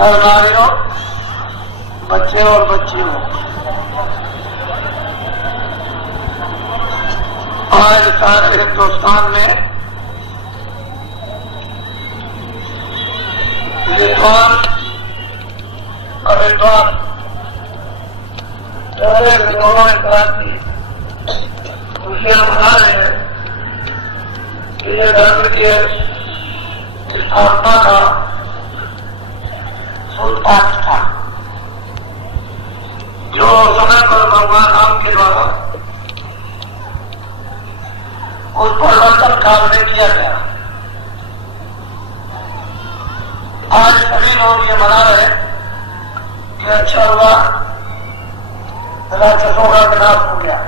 नर नारियों, बच्चे और बच्चियों, आज सारे हिंदुस्तान में विद्वान अविद्वान पहले दोनों एक तरह की खुशियां मना रहे हैं कि ये धर्म की स्थापना का सुल्तान था, जो समय पर भगवान राम के द्वारा उस परिवर्तन काल में किया गया। आज सभी लोग ये मना रहे कि अच्छा हुआ, राक्षसों का विनाश हो गया,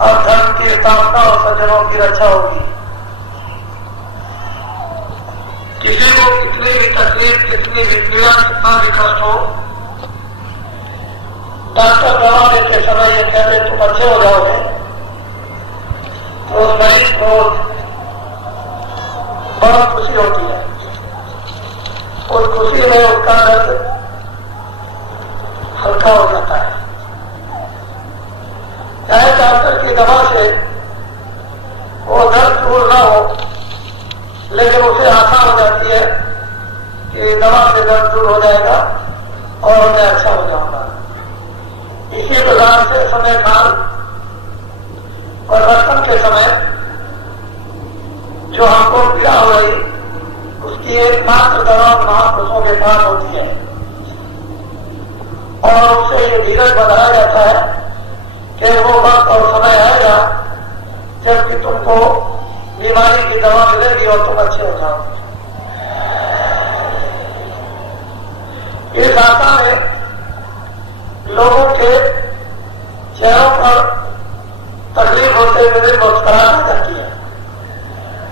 अब धर्म की स्थापना और सज्जनों की रक्षा होगी। किसी को कितनी भी तकलीफ, कितनी भी पीड़ा, कितना भी कष्ट हो, डॉक्टर दवा देते समय ये कहते तुम अच्छे हो जाओगे, तो उस मरीज को बहुत खुशी होती है। उस खुशी में उसका दर्द हल्का हो जाता है। चाहे डॉक्टर की दवा से वो दर्द दूर न हो, लेकिन उसे आशा हो जाती है कि दवा से दर्द दूर हो जाएगा और मैं अच्छा हो जाऊंगा। इसी प्रकार से समय काल परिवर्तन के समय जो हमको पीड़ा हो रही, उसकी एकमात्र दवा महापुरुषों के पास होती है और उससे ये धीरज बढ़ाया जाता है कि वो वक्त और समय आएगा जबकि तुमको बीमारी की दवा मिलेगी और तुम अच्छे हो जाओगे। इस आशा में लोगों के चेहरों पर तकलीफ होते हुए मुस्कुराहट जाती है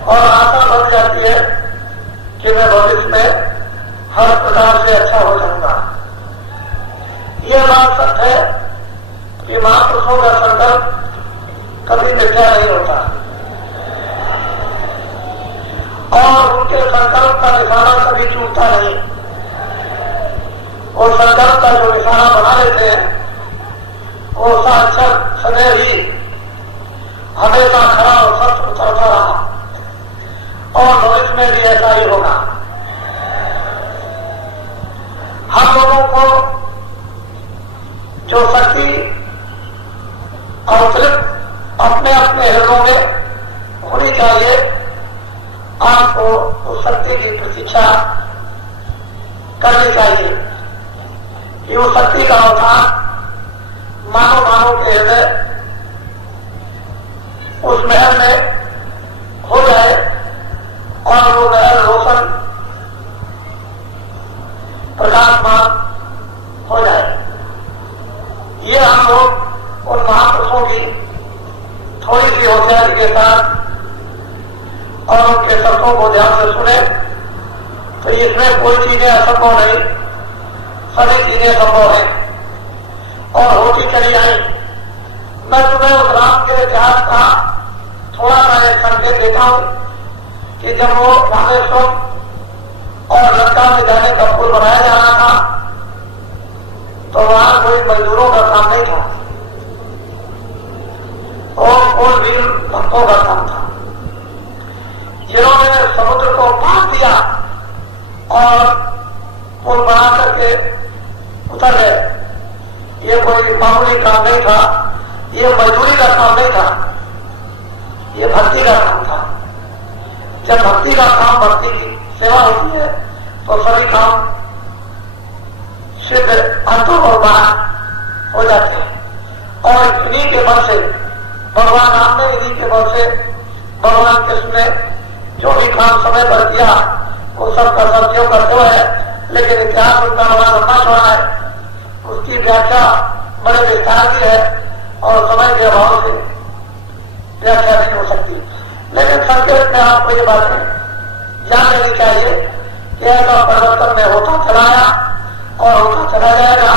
और आशा बन जाती है कि मैं भविष्य में हर प्रकार से अच्छा हो जाऊंगा। यह बात सच है कि महापुरुषों का संकल्प कभी मिथ्या नहीं होता और उनके संकल्प का निशाना कभी चूकता नहीं। और संकल्प का जो निशाना बना लेते हैं वो साक्षात सदैव ही हमेशा खरा और सच उतरता रहा और भविष्य में भी ऐसा ही होगा। हम लोगों को जो शक्ति अवतरित अपने अपने हृदयों में होनी चाहिए, आपको उस शक्ति की प्रतीक्षा करनी चाहिए कि उस शक्ति का अवतार मानव के हृदय उस महल में हो जाए और वो महल रोशन प्रकाशमान हो जाए। ये हम लोग उन महापुरुषों की थोड़ी सी होशियारी के साथ और उनके शब्दों को ध्यान से सुने तो इसमें कोई चीजें असंभव नहीं, सभी चीजें संभव है और होती चली आई। मैं तुम्हें उस राम के इतिहास का थोड़ा सा एक संकेत देता हूं कि जब वो रामेश्वर और लंका में जाने का पुल बनाया जा रहा था तो वहां कोई मजदूरों का काम नहीं था और कोई भी भक्तों का काम था। जिन्होंने समुद्र को पार दिया और पुल बना करके उतर गए, ये कोई मामूली काम नहीं था, ये मजदूरी का काम नहीं था, ये भक्ति का काम था। जब भक्ति का काम, भक्ति की सेवा होती है तो सभी काम सिद्ध अंतों और बाहर हो जाते हैं और इन्हीं के बल से भगवान राम ने, इन्हीं के बल से भगवान कृष्ण ने जो भी काम समय पर किया वो सब कर्तव्यों का जो है, लेकिन इतिहास उनका बड़ा लंबा चौड़ा है, उसकी व्याख्या बड़े विस्तार की है और समय के अभाव से व्याख्या नहीं हो सकती। लेकिन संकेत में आपको ये बातें जान लेनी चाहिए कि ऐसा परिवर्तन में होता चला आया और होता चला जाएगा।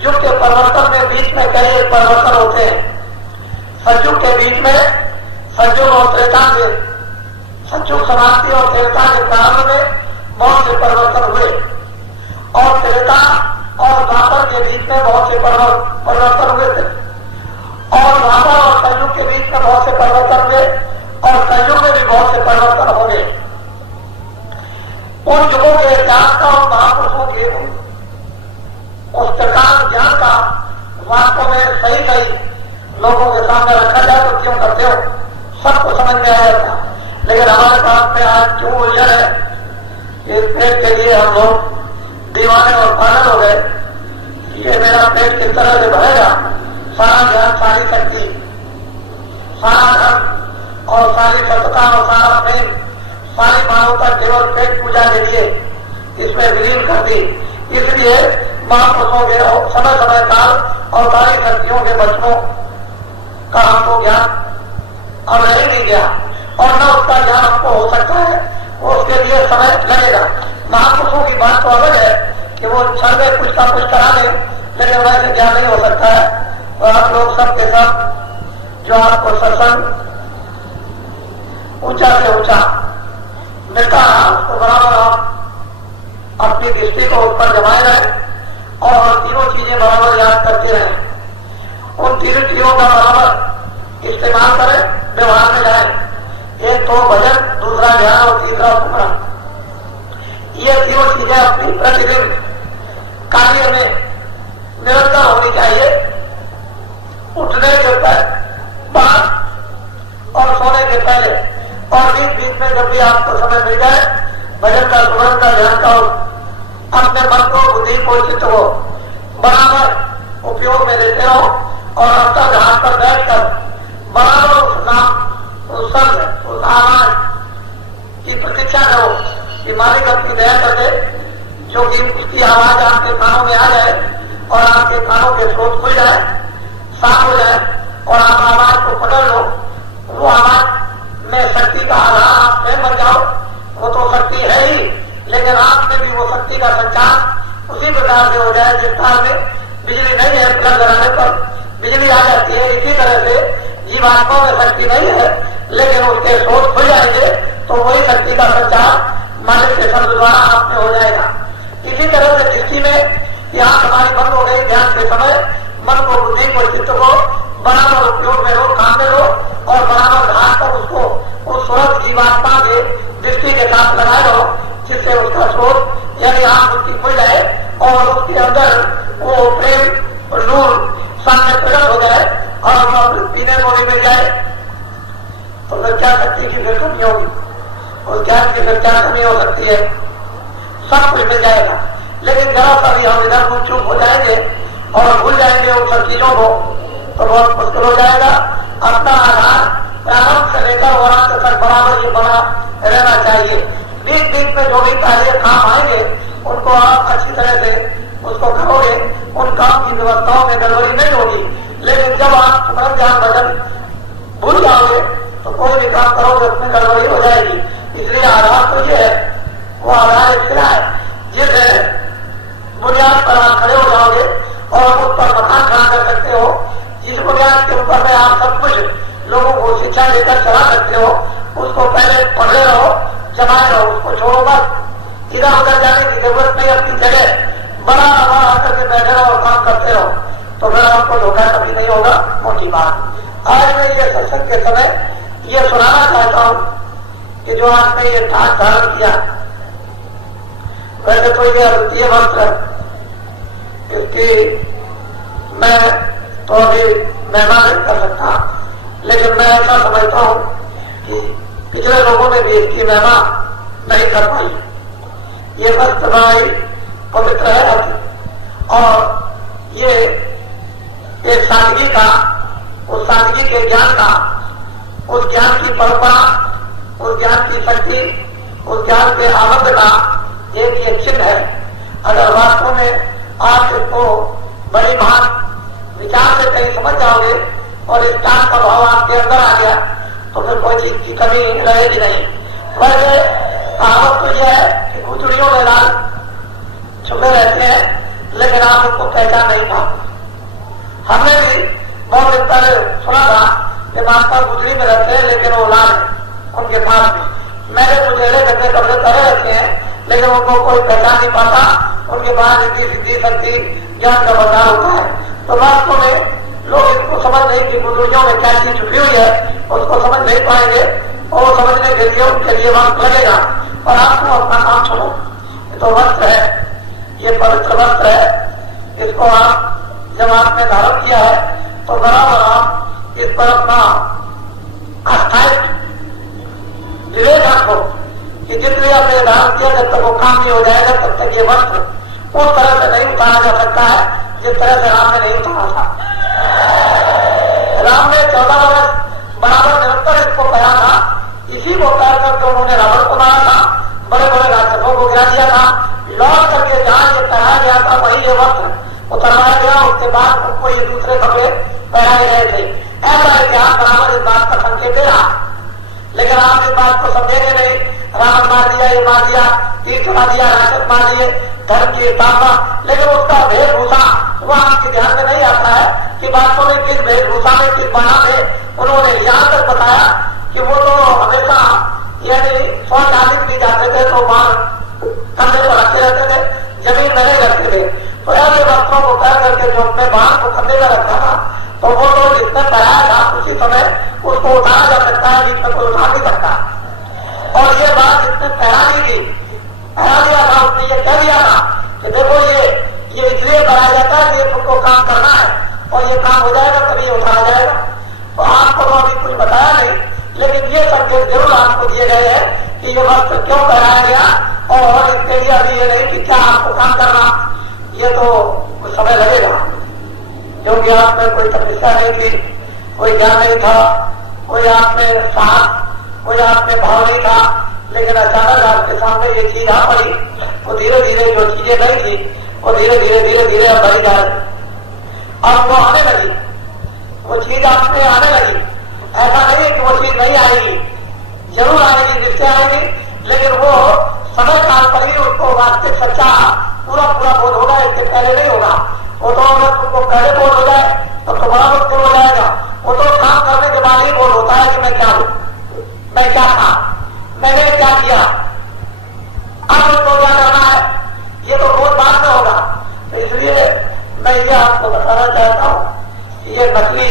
युग के परिवर्तन में बीच में कई परिवर्तन होते हैं। सतयुग के बीच में सतयुग और त्रेता के, सतयुग समाप्ति और त्रेता के प्रारंभ में बहुत से परिवर्तन हुए और त्रेता और द्वापर के बीच में बहुत से परिवर्तन हुए थे और द्वापर और कलयुग के बीच में बहुत से परिवर्तन हुए और कलयुग में भी बहुत से परिवर्तन हो गए। उन युगों के इतिहास का और महापुरुषों के उस प्रकार ज्ञान का वास्तव में सही लोगों के सामने रखा जाए तो क्यों करते हो, सबको समझ में आया था। लेकिन हमारे पास में आज क्यों उलझन है, इस पेट के लिए हम लोग दीवाने और पागल हो गए। ये मेरा पेट किस तरह से भरेगा, सारा ज्ञान, सारी शक्ति, सारा धर्म और सारी सत्ता और सारा प्रेम, सारी मानवता केवल पेट पूजा के लिए इसमें विलीन कर दी। इसलिए महापुरुषों के समय समय काल और सारी शक्तियों के बच्चों का हमको ज्ञान अब रह नहीं गया और न उसका ज्ञान हमको हो सकता है, उसके लिए समय लगेगा। महापुरुषों की बात तो अलग है कि वो क्षण में कुछ ना कुछ करा दें, लेकिन वैसे ज्ञान नहीं हो सकता है। तो आप लोग सब के सब जो आपको सत्संग ऊंचा से ऊंचा मिलता है उसको बराबर आप अपनी दृष्टि को उस पर जमाए रहें और तीनों चीजें बराबर याद करते रहें। उन तीनों चीजों का बराबर इस्तेमाल करें, व्यवहार में जाए। एक तो भजन, दूसरा ज्ञान और तीसरा सुमरन। ये तीनों चीजें अपनी प्रतिदिन कार्य में निरंतर होनी चाहिए। उठने के बाद और सोने के पहले और बीच बीच में जब भी आपको समय मिल जाए भजन का, सुमरन का, ध्यान का अपने मन को, बुद्धि को, चित्त को बराबर उपयोग में लेते रहो और अंतर ध्यान पर बैठकर बराबर उस नाम, उस शब्द, उस आवाज की प्रतीक्षा करो कि मालिक अपनी दया कर दे, जो कि उसकी आवाज आपके कानों में आ जाए और आपके कानों के स्रोत खुल जाए, साफ हो जाए और आप आवाज को पकड़ लो। वो आवाज में शक्ति का आधार आप स्वयं बन जाओ। वो तो शक्ति है ही, लेकिन आप में भी वो शक्ति का संचार उसी प्रकार से हो जाए जिस प्रकार में बिजली नहीं है, प्लग लगाने पर बिजली आ जाती है। इसी तरह से जीवात्मा में शक्ति नहीं है, लेकिन उसके स्रोत खुल जाएंगे तो वही शक्ति का संचार मालिक के शब्द द्वारा आप में हो जाएगा। इसी तरह से दृष्टि में यहाँ हमारी बंद हो गई, ध्यान के समय मन को, बुद्धि को, चित्त को बराबर उपयोग में लो, काम में लो और बराबर धार कर उसको उस स्रोत जीवात्मा के दृष्टि के साथ लगाए लो, जिससे उसका स्रोत यानी आप बुद्धि खुल जाए और उसके अंदर वो प्रेम और नूर सामने प्रकट हो जाए और पीने को भी मिल जाए। तो फिर क्या शक्ति की फिर कमी होगी, उस ज्ञान की फिर क्या कमी हो सकती है, सब कुछ मिल जाएगा। लेकिन जरा सा भी हम इधर कुछ चूक हो जाएंगे और भूल जाएंगे उन सब चीजों को तो बहुत मुश्किल हो जाएगा। अपना आधार प्रारंभ से लेकर और अंत तक बराबर ये बना रहना चाहिए। बीच बीच में जो भी पहले काम आएंगे उनको आप अच्छी तरह से उसको करोगे, उन काम की व्यवस्थाओं में गड़बड़ी नहीं होगी। लेकिन जब आप सुमरन, ध्यान, भजन भूल जाओगे तो कोई भी काम करोगे उसमें गड़बड़ी हो जाएगी। इसलिए आधार तो ये है, वो आधार एक सिरा है जिस बुनियाद पर आप खड़े हो जाओगे और उस पर मकान खड़ा कर सकते हो। जिस बुनियाद के ऊपर में आप सब कुछ लोगों को शिक्षा लेकर चला सकते हो, उसको पहले पढ़े रहो, जमाए रहो, उसको छोड़ो मत। इधर उधर जाने की जरूरत नहीं, अपनी जगह बड़ा आकर के बैठे रहो और काम करते रहो, तो फिर आपको धोखा कभी नहीं होगा। मोटी बात आज मैं ये सत्संग के समय ये सुनाना चाहता हूँ कि जो आपने ये ठाक धारण किया, वैसे तो ये अद्वितीय मंत्र, इसकी मैं तो अभी महिमा नहीं कर सकता, लेकिन मैं ऐसा समझता हूँ कि पिछले लोगों ने भी इसकी महिमा नहीं कर पाई। ये मस्त भाई पवित्र है और ये एक सादगी का, उस सादगी के ज्ञान का, उस ज्ञान की परंपरा, उस ज्ञान की शक्ति, उस ज्ञान के आनंद का एक ये चिन्ह है। अगर वास्तव में आप इसको बड़ी बात विचार से कहीं समझ जाओगे और इस ज्ञान का भाव आपके अंदर आ गया तो फिर कोई चीज की कमी रहेगी नहीं। वैसे कहावत तो यह है कि गुजरियों में लाल छुपे रहते हैं, लेकिन आप उसको पहचान नहीं पाते। हमने भी बहुत दिन पहले सुना था कि मास्टर गुजरी में रहते हैं लेकिन वो लाल है उनके पास भी। मैंने कुछ एड़े गंदे कपड़े पहले रखे हैं लेकिन उनको कोई पहचान नहीं पाता, उनके पास रिद्धि सिद्धि शक्ति ज्ञान का भंडार होता है। तो वास्तव में लोग इसको समझ नहीं कि बुजुर्गों में क्या चीज छुपी हुई है, उसको समझ नहीं पाएंगे और समझने के लिए उनके लिए वक्त लगेगा। और आपको अपना काम छोड़ो, ये तो वस्त्र है, ये पवित्र वस्त्र है, इसको आप जब आपने धारण किया है तो बराबर आप इस पर अपना अस्थायित्व विवेक रखो कि जितने आपने धारण किया जब तक वो काम नहीं हो जाएगा तब तक ये वस्त्र उस तरह से नहीं उतारा जा सकता है जिस तरह से राम ने नहीं उतारा था। राम ने 14 वर्ष बराबर निरंतर इसको कहा था, इसी को कहकर तो उन्होंने रावण को मारा था, बड़े बड़े राक्षसों को गिरा दिया था। लौट करके जहां ये पहनाया गया था वही ये वस्त्र उतरवाया गया, उसके बाद उनको ये दूसरे कपड़े पहनाए गए थे। ऐसा इतिहास बराबर इस बात का संकेत दे रहा। लेकिन आप इस बात को समझेंगे नहीं, रावण मार दिया, ये मार दिया, तीर चढ़ा दिया, राक्षस मार दिए, धर्म की स्थापना, लेकिन उसका वेशभूषा वो आपके ध्यान में नहीं आता है कि वास्तव में किस वेशभूषा में, किस बना में उन्होंने यहाँ तक बताया कि वो तो हमेशा यानी शौच आदि भी जाते थे तो बाल कंधे पर रखे रहते थे, जमीन में नहीं रखते थे। तो ऐसे वस्त्रों को कह करके जो अपने बाल को कंधे में रखा था तो वो तो जिसने पहनाया था उसी समय उसको उठाया जा सकता है, बीच में कोई उठा नहीं सकता। और ये बात जिसने पहना दी थी, पहना दिया था, उसने ये कह दिया था कि देखो ये इसलिए कराया जाता है कि तुमको काम करना है और ये काम हो जाएगा तभी उठाया जाएगा। तो आपको तो अभी कुछ बताया नहीं, लेकिन ये संकेत जरूर आपको दिए गए हैं कि ये वस्त्र क्यों पहनाया गया और इसके लिए अभी ये नहीं कि क्या आपको काम करना, ये तो कुछ समय लगेगा क्योंकि आप में कोई तपस्या नहीं थी, कोई ज्ञान नहीं था, कोई आप में साहस, कोई आप में भाव नहीं था। लेकिन अचानक आपके सामने ये चीज आ पड़ी, वो धीरे धीरे जो चीजें नहीं थी वो धीरे धीरे अब बढ़ी जा रही, अब वो आने लगी, वो चीज आप में आने लगी। ऐसा नहीं है कि वो चीज नहीं आएगी, जरूर आएगी, निश्चय आएगी, लेकिन वो समय काल पर ही उसको वास्तविक सच्चा पूरा बोध होगा, इसके पहले नहीं होगा। वो तो अगर तुमको पहले बोध हो जाए तो बड़ा मुश्किल हो जाएगा। वो तो काम करने के बाद ही बोध होता है कि मैं क्या हूं, मैं क्या था, मैंने क्या किया, अब उसको क्या करना है, ये तो बहुत बाद में होगा। तो इसलिए मैं ये आपको बताना चाहता हूं कि ये नकली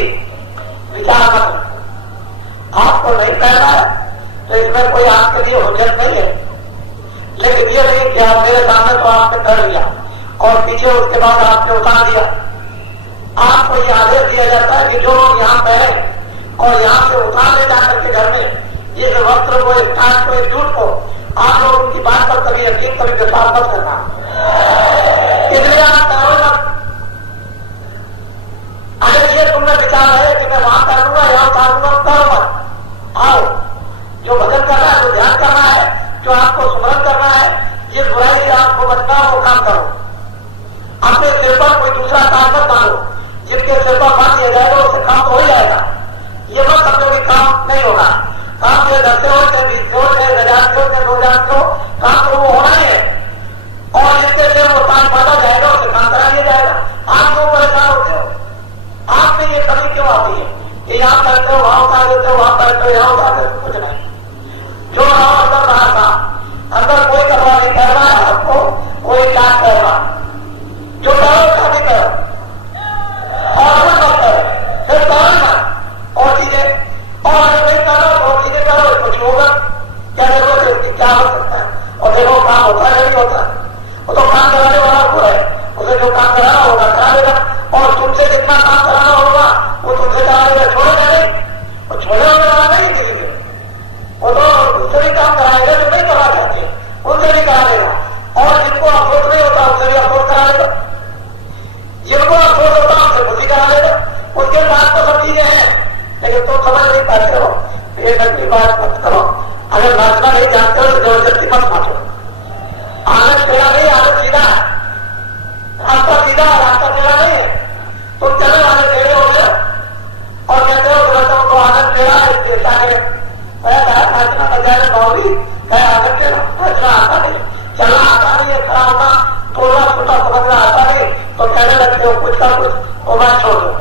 विचार मत, आपको नहीं कहना है तो इसमें कोई आपके लिए हुज्जत नहीं है। लेकिन ये नहीं कि आप मेरे सामने तो आपने कर लिया और पीछे उसके बाद आपने उतार दिया। आपको ये आदेश दिया जाता है कि जो लोग यहाँ पहले और यहाँ से उतार ले जाकर के घर में ये जो वस्त्र को, इस कांच को, इस झूठ को, आप लोग उनकी बात पर कभी यकीन, कभी विश्वास मत करना। इसलिए आप करो मत। अगर ये तुमने विचार है कि मैं वहां कर लूंगा, यहाँ उतार लूंगा, करो मत। आओ, जो भजन करना है, जो ध्यान करना है, जो आपको स्मरण करना है, जिस बुराई से आपको बचना वो काम करो। अपने सिर पर कोई दूसरा काम मत डालो, जिनके सिर पर बांध दिया जाएगा उससे काम तो हो जाएगा। ये मत समझो कि काम नहीं होगा, काम ये 10 से हो, चाहे 20 से हो, चाहे 1000 से हो, चाहे 2000 से हो, काम तो वो होना ही है। और जिसके से वो काम बांधा जाएगा उसे काम करा दिया जाएगा। आप क्यों परेशान होते हो? आप में ये कमी क्यों आती है कि यहाँ करते हो, वहां उतार देते हो, वहां करते हो, यहाँ उतार देते हो? कुछ नहीं, जो अंदर रहा था, अंदर कोई करवा नहीं कर रहा है आपको, कोई क्या कर रहा, जो करो उसका नहीं करो और मत करो, फिर करो मत और चीजें, और अगर नहीं करो तो चीजें करो, कुछ होगा क्या जरूरत है उसकी, क्या हो सकता है? और देखो काम होता है नहीं होता, वो तो काम कराने वाला हो है, उसे जो काम कराना होगा करा देगा, और तुमसे जितना काम कराना होगा वो तुमसे करा देगा, छोड़ेगा नहीं, और छोड़ने वाला नहीं देंगे, वो तो उससे भी काम कराएगा जो नहीं करा जाते, उनसे भी करा देगा। और जिनको अफसोस नहीं होता उनसे भी अफसोस करा देगा, जिनको अफसोस होता उनसे खुशी करा देगा। उसके बाद तो सब चीजें हैं, लेकिन तुम समझ नहीं पाते हो। ये नकली बात मत करो, अगर नाचना नहीं जानते हो तो जबरदस्ती मत नाचो। आनंद तेरा नहीं, आनंद सीधा है, रास्ता सीधा, रास्ता तेरा नहीं है। तुम चले वाले टेढ़े हो गए और कहते हो कि बच्चों को आनंद तेरा है, नाचना बजाने बावरी कहे आनंद तेरा, नाचना आता नहीं, चलना आता नहीं है, खड़ा होना थोड़ा छोटा समझना आता नहीं, तो कहने लगते हो कुछ का कुछ वो मैं छोड़ दो।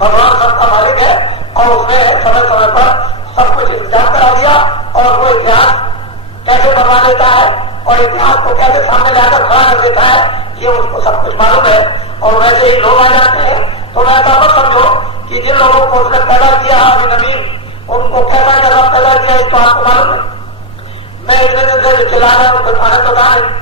भगवान सबका मालिक है और उसने समय समय पर सब कुछ इंतजाम करा दिया और वो इतिहास कैसे बनवाना के सामने लाकर खड़ा कर देता है, ये उसको सब कुछ मालूम है। और वैसे ही लोग आ जाते हैं, तो ऐसा मत समझो कि जिन लोगों को उसने पैदा किया अभी नवीन, उनको कैसा कैसा पैदा किया तो आपको मालूम है। मैं इतने दिन से चिल्ला रहा हूं, कोई खाने तो था नहीं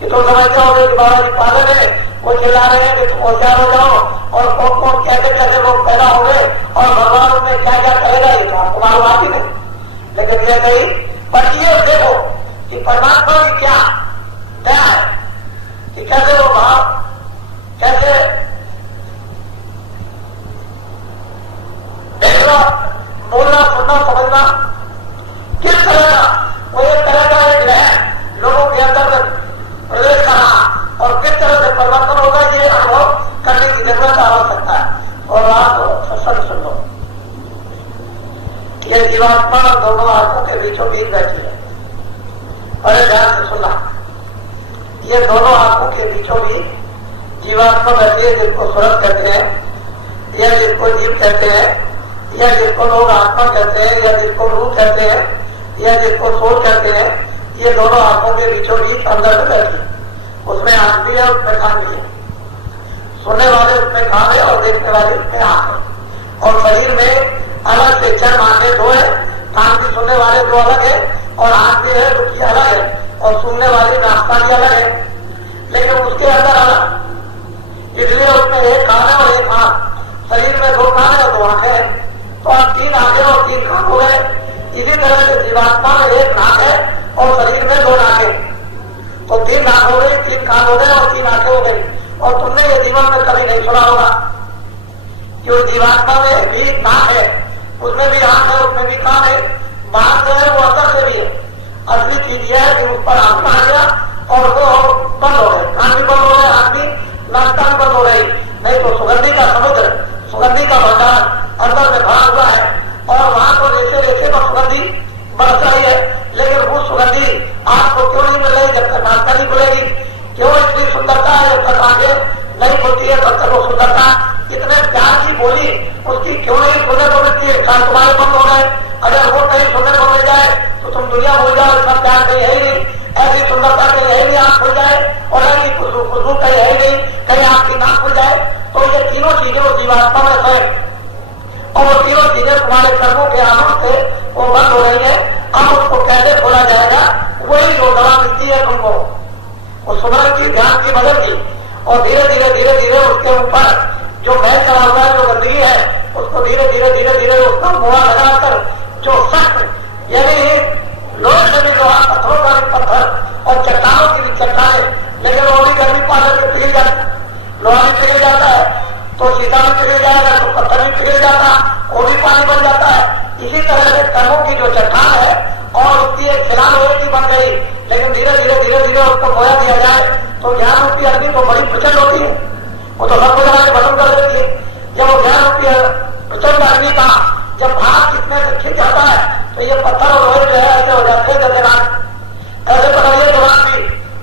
कि तुम समझते हो कि बाबा जी पागल है, वो चिल्ला रहे हैं कि तुम होशियार हो जाओ, और कौन कौन कैसे कैसे लोग पैदा हो गए और भगवान उनमें क्या क्या करेगा, ये तो आपको मालूम आती नहीं। लेकिन ये कही पर ये देखो कि परमात्मा की क्या दया है कि कैसे वो भाव, कैसे देखना, बोलना, सुनना, समझना किस तरह का, वो एक तरह का एक लहर लोगों के अंदर प्रवेश करा और किस तरह से परिवर्तन होगा, ये अनुभव करने की जरूरत आवश्यकता है। और आप सत्संग सुन लो, ये जीवात्मा दोनों आंखों के बीचों बीच बैठी है। बड़े ध्यान से सुनना, ये दोनों आंखों के बीचों बीच जीवात्मा बैठी है, जिसको सूरज कहते हैं, या जिसको जीव कहते हैं, या जिसको लोग आत्मा कहते हैं, या जिसको रूह कहते हैं, या जिसको सोल कहते हैं, ये दोनों आंखों के बीचों बीच अंदर में बैठी है। उसमें आंख भी है, उसमें कान भी है। सुनने वाले उसमें कान है और देखने वाले उसमें आंख है। और शरीर में अलग से चर मांगे दो है, कान भी सुनने वाले दो अलग है, और आंख भी है दुखी अलग है, और सुनने वाली नाश्ता भी अलग है, लेकिन उसके अंदर अलग। इसलिए उसमें एक कान है और एक आंख। शरीर में दो कान है और दो आंखें हैं, तो आप तीन आंखें और तीन कान हो गए। इसी तरह से जीवात्मा में एक नाक है और शरीर में दो नाकें, तो तीन नाक हो गई, तीन कान हो गए और तीन आंखें हो गई। और तुमने ये जीवन में कभी नहीं सुना होगा कि उस जीवात्मा में भी नाक है, उसमें भी आंख है, उसमें भी कान है, बाहर से है वो अंदर से भी है। असली चीज यह है कि उस पर आत्मा आ गया और वो बंद हो गए, कान भी बंद हो गए, आंख भी, नाश्ता भी बंद हो गई। नहीं तो सुगंधी का समुद्र, सुगंधी का भंडार अंदर में भरा हुआ है, और वहां तो जैसे जैसे पर सुगंधी बढ़ रही है, लेकिन वो सुगंधी आपको क्यों नहीं मिल रही जब तक नाश्ता नहीं खुलेगी? क्यों इतनी सुंदरता है जब तक आंखें नहीं खुलती है तब तक वो सुंदरता, इतने प्यार की बोली उसकी क्यों नहीं सुनने को मिलती है? कान तुम्हारे बंद हो गए, अगर वो कहीं सुनने को मिल जाए तो तुम दुनिया भूल जाओ, इसका प्यार कहीं है ही नहीं, ऐसी सुंदरता कहीं है ही नहीं, आंख खुल जाए, और ऐसी खुशबू कहीं है ही नहीं, कहीं आपकी नाक खुल जाए। तो ये तीनों चीजें वो जीवात्मा में है, और वो तीनों चीजें तुम्हारे कर्मों के आनंद से वो बंद हो रही है। अब उसको कैसे खोला जाएगा? वही जो दवा मिलती है तुमको, वो सुमरन की, ध्यान की, मदद की, और धीरे धीरे धीरे धीरे उसके ऊपर जो मैल चढ़ा हुआ है, जो गंदगी है, उसको धीरे धीरे धीरे धीरे उसका मुआ लगाकर जो सख्त, यानी लोहे से भी लोहा, पत्थरों का भी पत्थर और चट्टानों की भी चट्टानें, लेकिन वो भी गर्मी पाने से पिघल जाती, लोहा भी पिघल जाता है तो सीधा भी पिघल जाएगा, तो पत्थर भी पिघल जाता, वो भी पानी बन जाता है। इसी तरह से कर्मों की जो चट्टान है और उसकी एक खिलान लोहे की बन गई, लेकिन धीरे धीरे धीरे धीरे उसको बोया दिया जाए तो ज्ञान रूपी अग्नि तो बड़ी प्रचंड होती है, वो तो सबको जला के खत्म कर देती है। जब वो ज्ञान रूपी प्रचंड अग्नि का जब भाग कितने से खिंच जाता है तो ये पत्थर और लोहे जो है ऐसे हो जाते हैं जैसे रात, ऐसे पकड़िए तो रात भी,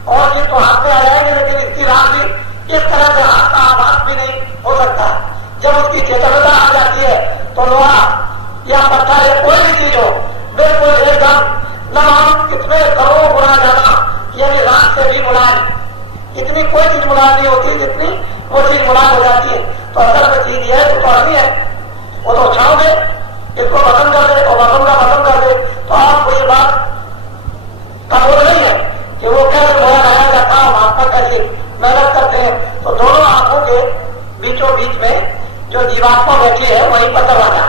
और चीज तो हाथ में आ जाएगी, लेकिन इसकी रात भी इस तरह से हाथ का आवाज भी नहीं हो सकता। जब उसकी चेतनता आ जाती है तो लोहा या पत्थर या कोई भी चीज हो बिल्कुल एकदम न मालूम कितने करोड़ों गुना ज्यादा, यानी रात से भी मुलायम, इतनी कोई चीज मुलायम नहीं होती जितनी वो चीज मुलायम हो जाती है। तो असल में चीज ये है, तो आदमी है वो तो छाव दे, इसको खत्म कर दे और खत्म कर दे, तो आपको ये बात का बोल नहीं है कि वो कैसे बोला लगाया जाता है, महात्मा कैसे मेहनत करते हैं। तो दोनों आंखों के बीचों बीच में जो जीवात्मा बैठी है वहीं पर दरवाजा,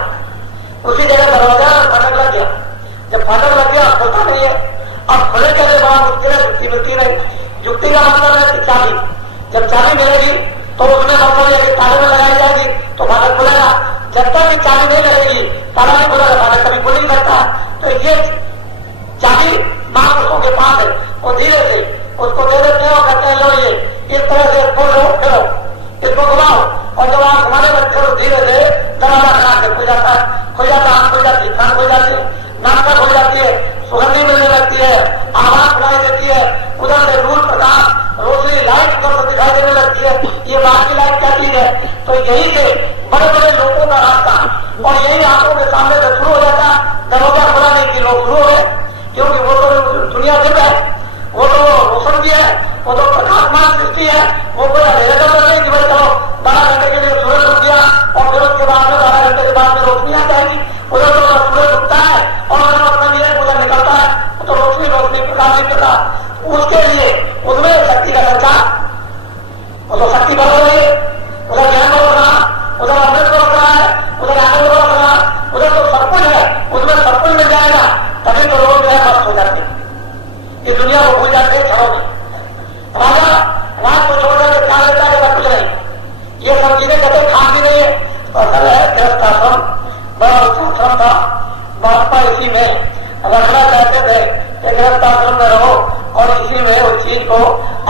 उसी जगह दरवाजा फटक लग गया। जब फटक लग गया खुलता नहीं है, अब खुले कैसे बड़ा मुश्किल है, जुक्ति मिलती नहीं। जुक्ति का मतलब है कि चाबी, जब चाबी मिलेगी तो उसमें मतलब है कि ताले में लगाई जाएगी तो फाटक खुलेगा। जब तक भी चाबी नहीं लगेगी ताला नहीं खुलेगा, फाटक कभी खुल नहीं सकता। तो ये चाबी महापुरुषों के पास है, वो धीरे से उसको दे देते हैं और कहते हैं लो ये इस तरह से खोलो, फिरो, इसको घुमाओ, और जब आप घुमाने लगते हो धीरे से दरवाजा खड़ा के खुल जाता है, खुल जाता है, खुल जाती है, खान खुल जाती है, नाश्ता खुल जाती है, सुगंधी मिलने लगती है, आवाज सुनाई देती है, उधर से नूर प्रकाश रोशनी लाइट उधर से दिखाई देने लगती है। ये बाहर की लाइट क्या चीज है? तो यही से बड़े बड़े लोगों का रास्ता और यही आंखों के सामने से शुरू हो जाता, दरवाजा खुला नहीं कि लोग शुरू हो गए, क्योंकि वो तो दुनिया फिर है, वो तो वो तो प्रकाशमान सृष्टि है। वो कोई अंधेरे का नहीं कि भाई चलो 12 घंटे के लिए सूरज उठ गया और फिर उसके बाद में 12 घंटे के बाद में रोशनी आ जाएगी। उधर तो सूरज उठता है और अगर अपना नीरज उधर निकलता है तो रोशनी रोशनी प्रकाश ही प्रकाश। उसके लिए उसमें शक्ति का संचार, वो तो शक्ति बढ़ रही है, उधर ज्ञान बढ़ रहा, उधर अमृत बढ़ रहा है, उधर आनंद बढ़ रहा, उधर तो सब कुछ है, उसमें सब कुछ मिल जाएगा। तभी तो लोग जो है मस्त हो जाते हैं, इस दुनिया को भूल जाते हैं क्षणों में। राजा रात को छोड़ करके खा लेता है, कुछ नहीं। ये सब चीजें कहते खा भी नहीं है। तो असल है गृहस्थ आश्रम बड़ा आश्रम था। महात्मा इसी में रखना चाहते थे कि गृहस्थ आश्रम में रहो और इसी में उस चीज को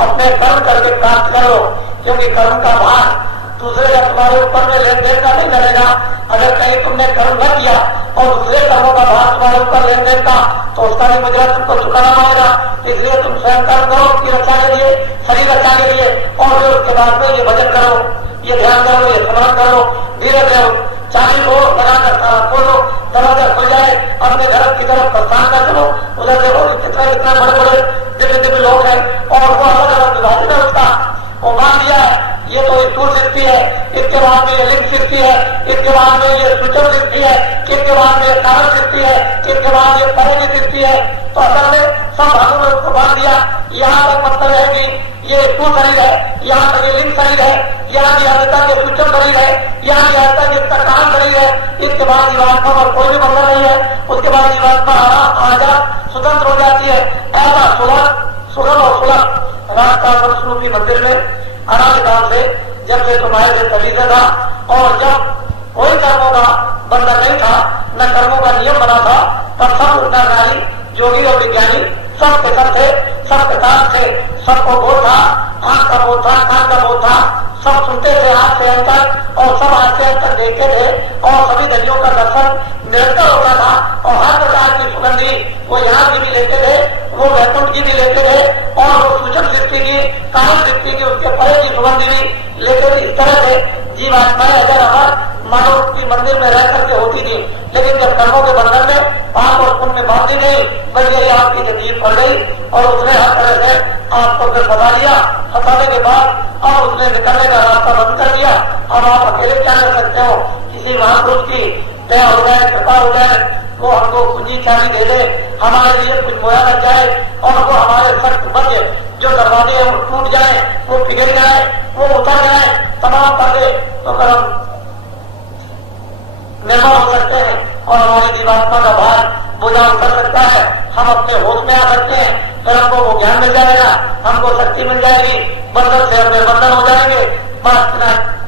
अपने कर्म करके प्राप्त करो, क्योंकि कर्म का भार दूसरे का तुम्हारे ऊपर में लेन देन का नहीं करेगा। अगर कहीं तुमने कर्म न किया और दूसरे कर्मों का भार तुम्हारे ऊपर लेन देन का, तो उसका भी मुजरा तुमको चुकाना पड़ेगा। इसलिए तुम स्वयं कर्म करो उसकी रक्षा के लिए, शरीर रक्षा के लिए, और फिर उसके बाद में ये भजन करो, ये ध्यान करो, ये स्मरण करो, धीरे रहो। चाबी को लगाकर ताला खोलो, दरवाजा खुल जाए, अपने घर की तरफ प्रस्थान कर चलो। उधर देखो कितना कितना बड़े बड़े दिव्य दिव्य लोग हैं और वो अलग अलग विभाजन है उसका। वो मान लिया ये तो स्थूल सृष्टि है, इसके बाद में ये लिंग सृष्टि है, इसके बाद में ये सूचक सृष्टि है, इसके बाद में कारण सृष्टि है, इसके बाद ये परे की सृष्टि है। तो असल में सब भागों में उसको बांध दिया। यहाँ तक मतलब है कि ये स्थूल शरीर है, यहाँ तक ये लिंग शरीर है, यहाँ तक ये सूचक शरीर है, यहाँ तक इसका कारण शरीर है। इसके बाद जीवात्मा और कोई भी बंधन नहीं है। उसके बाद जीवात्मा आजाद स्वतंत्र हो जाती है। ऐसा सुलभ और सुलभ रात का स्वरूपी मंदिर में अनादिकाल से जब से तुम्हारे से तभी से था, और जब कोई कर्मों का बंधन नहीं था, न कर्मों का नियम बना था, तब सब उन्नतकारी जोगी और विज्ञानी सब के सब थे, सब प्रकाश थे, सबको बोध था, आंख का बोध था, कान का बोध था, सब सुनते थे आंख से अंतर और सब आंख से अंतर देखते थे और सभी गलियों का दर्शन निरंतर होता था और हर प्रकार की सुगंधी वो यहाँ की भी लेते थे, वो वैकुंठ की भी लेते थे और वो सूचक सृष्टि की, कारण सृष्टि की, उसके परे की सुगंधी भी लेते थे। इस तरह से जीवात्माएं अगर अमर मानव की मंदिर में रह करके होती थी, लेकिन जब कर्मों के बंधन में पाप और पुण्य में बांधी गई, बस यही आपकी जंजीर पड़ गई और उसने हर तरह से आपको फिर फंसा लिया। फंसाने के बाद अब उसने निकलने का रास्ता बंद कर दिया। अब आप अकेले क्या कर सकते हो? किसी महापुरुष की दया हो जाए, कृपा हो जाए, वो हमको पूंजी चाबी दे दे, हमारे लिए कुछ मोया लग जाए और वो हमारे सख्त बंधे जो दरवाजे हैं वो टूट जाए, वो पिघल जाए, वो उतर जाए, तमाम पर्दे तो फिर हम निर्भर हो सकते हैं और हमारी जीवात्मा का भार बोझा उतर सकता है। हम अपने होश में आ सकते हैं, फिर हमको वो ज्ञान मिल जाएगा, हमको शक्ति मिल जाएगी, बंधन से हम निर्बंधन हो जाएंगे। बस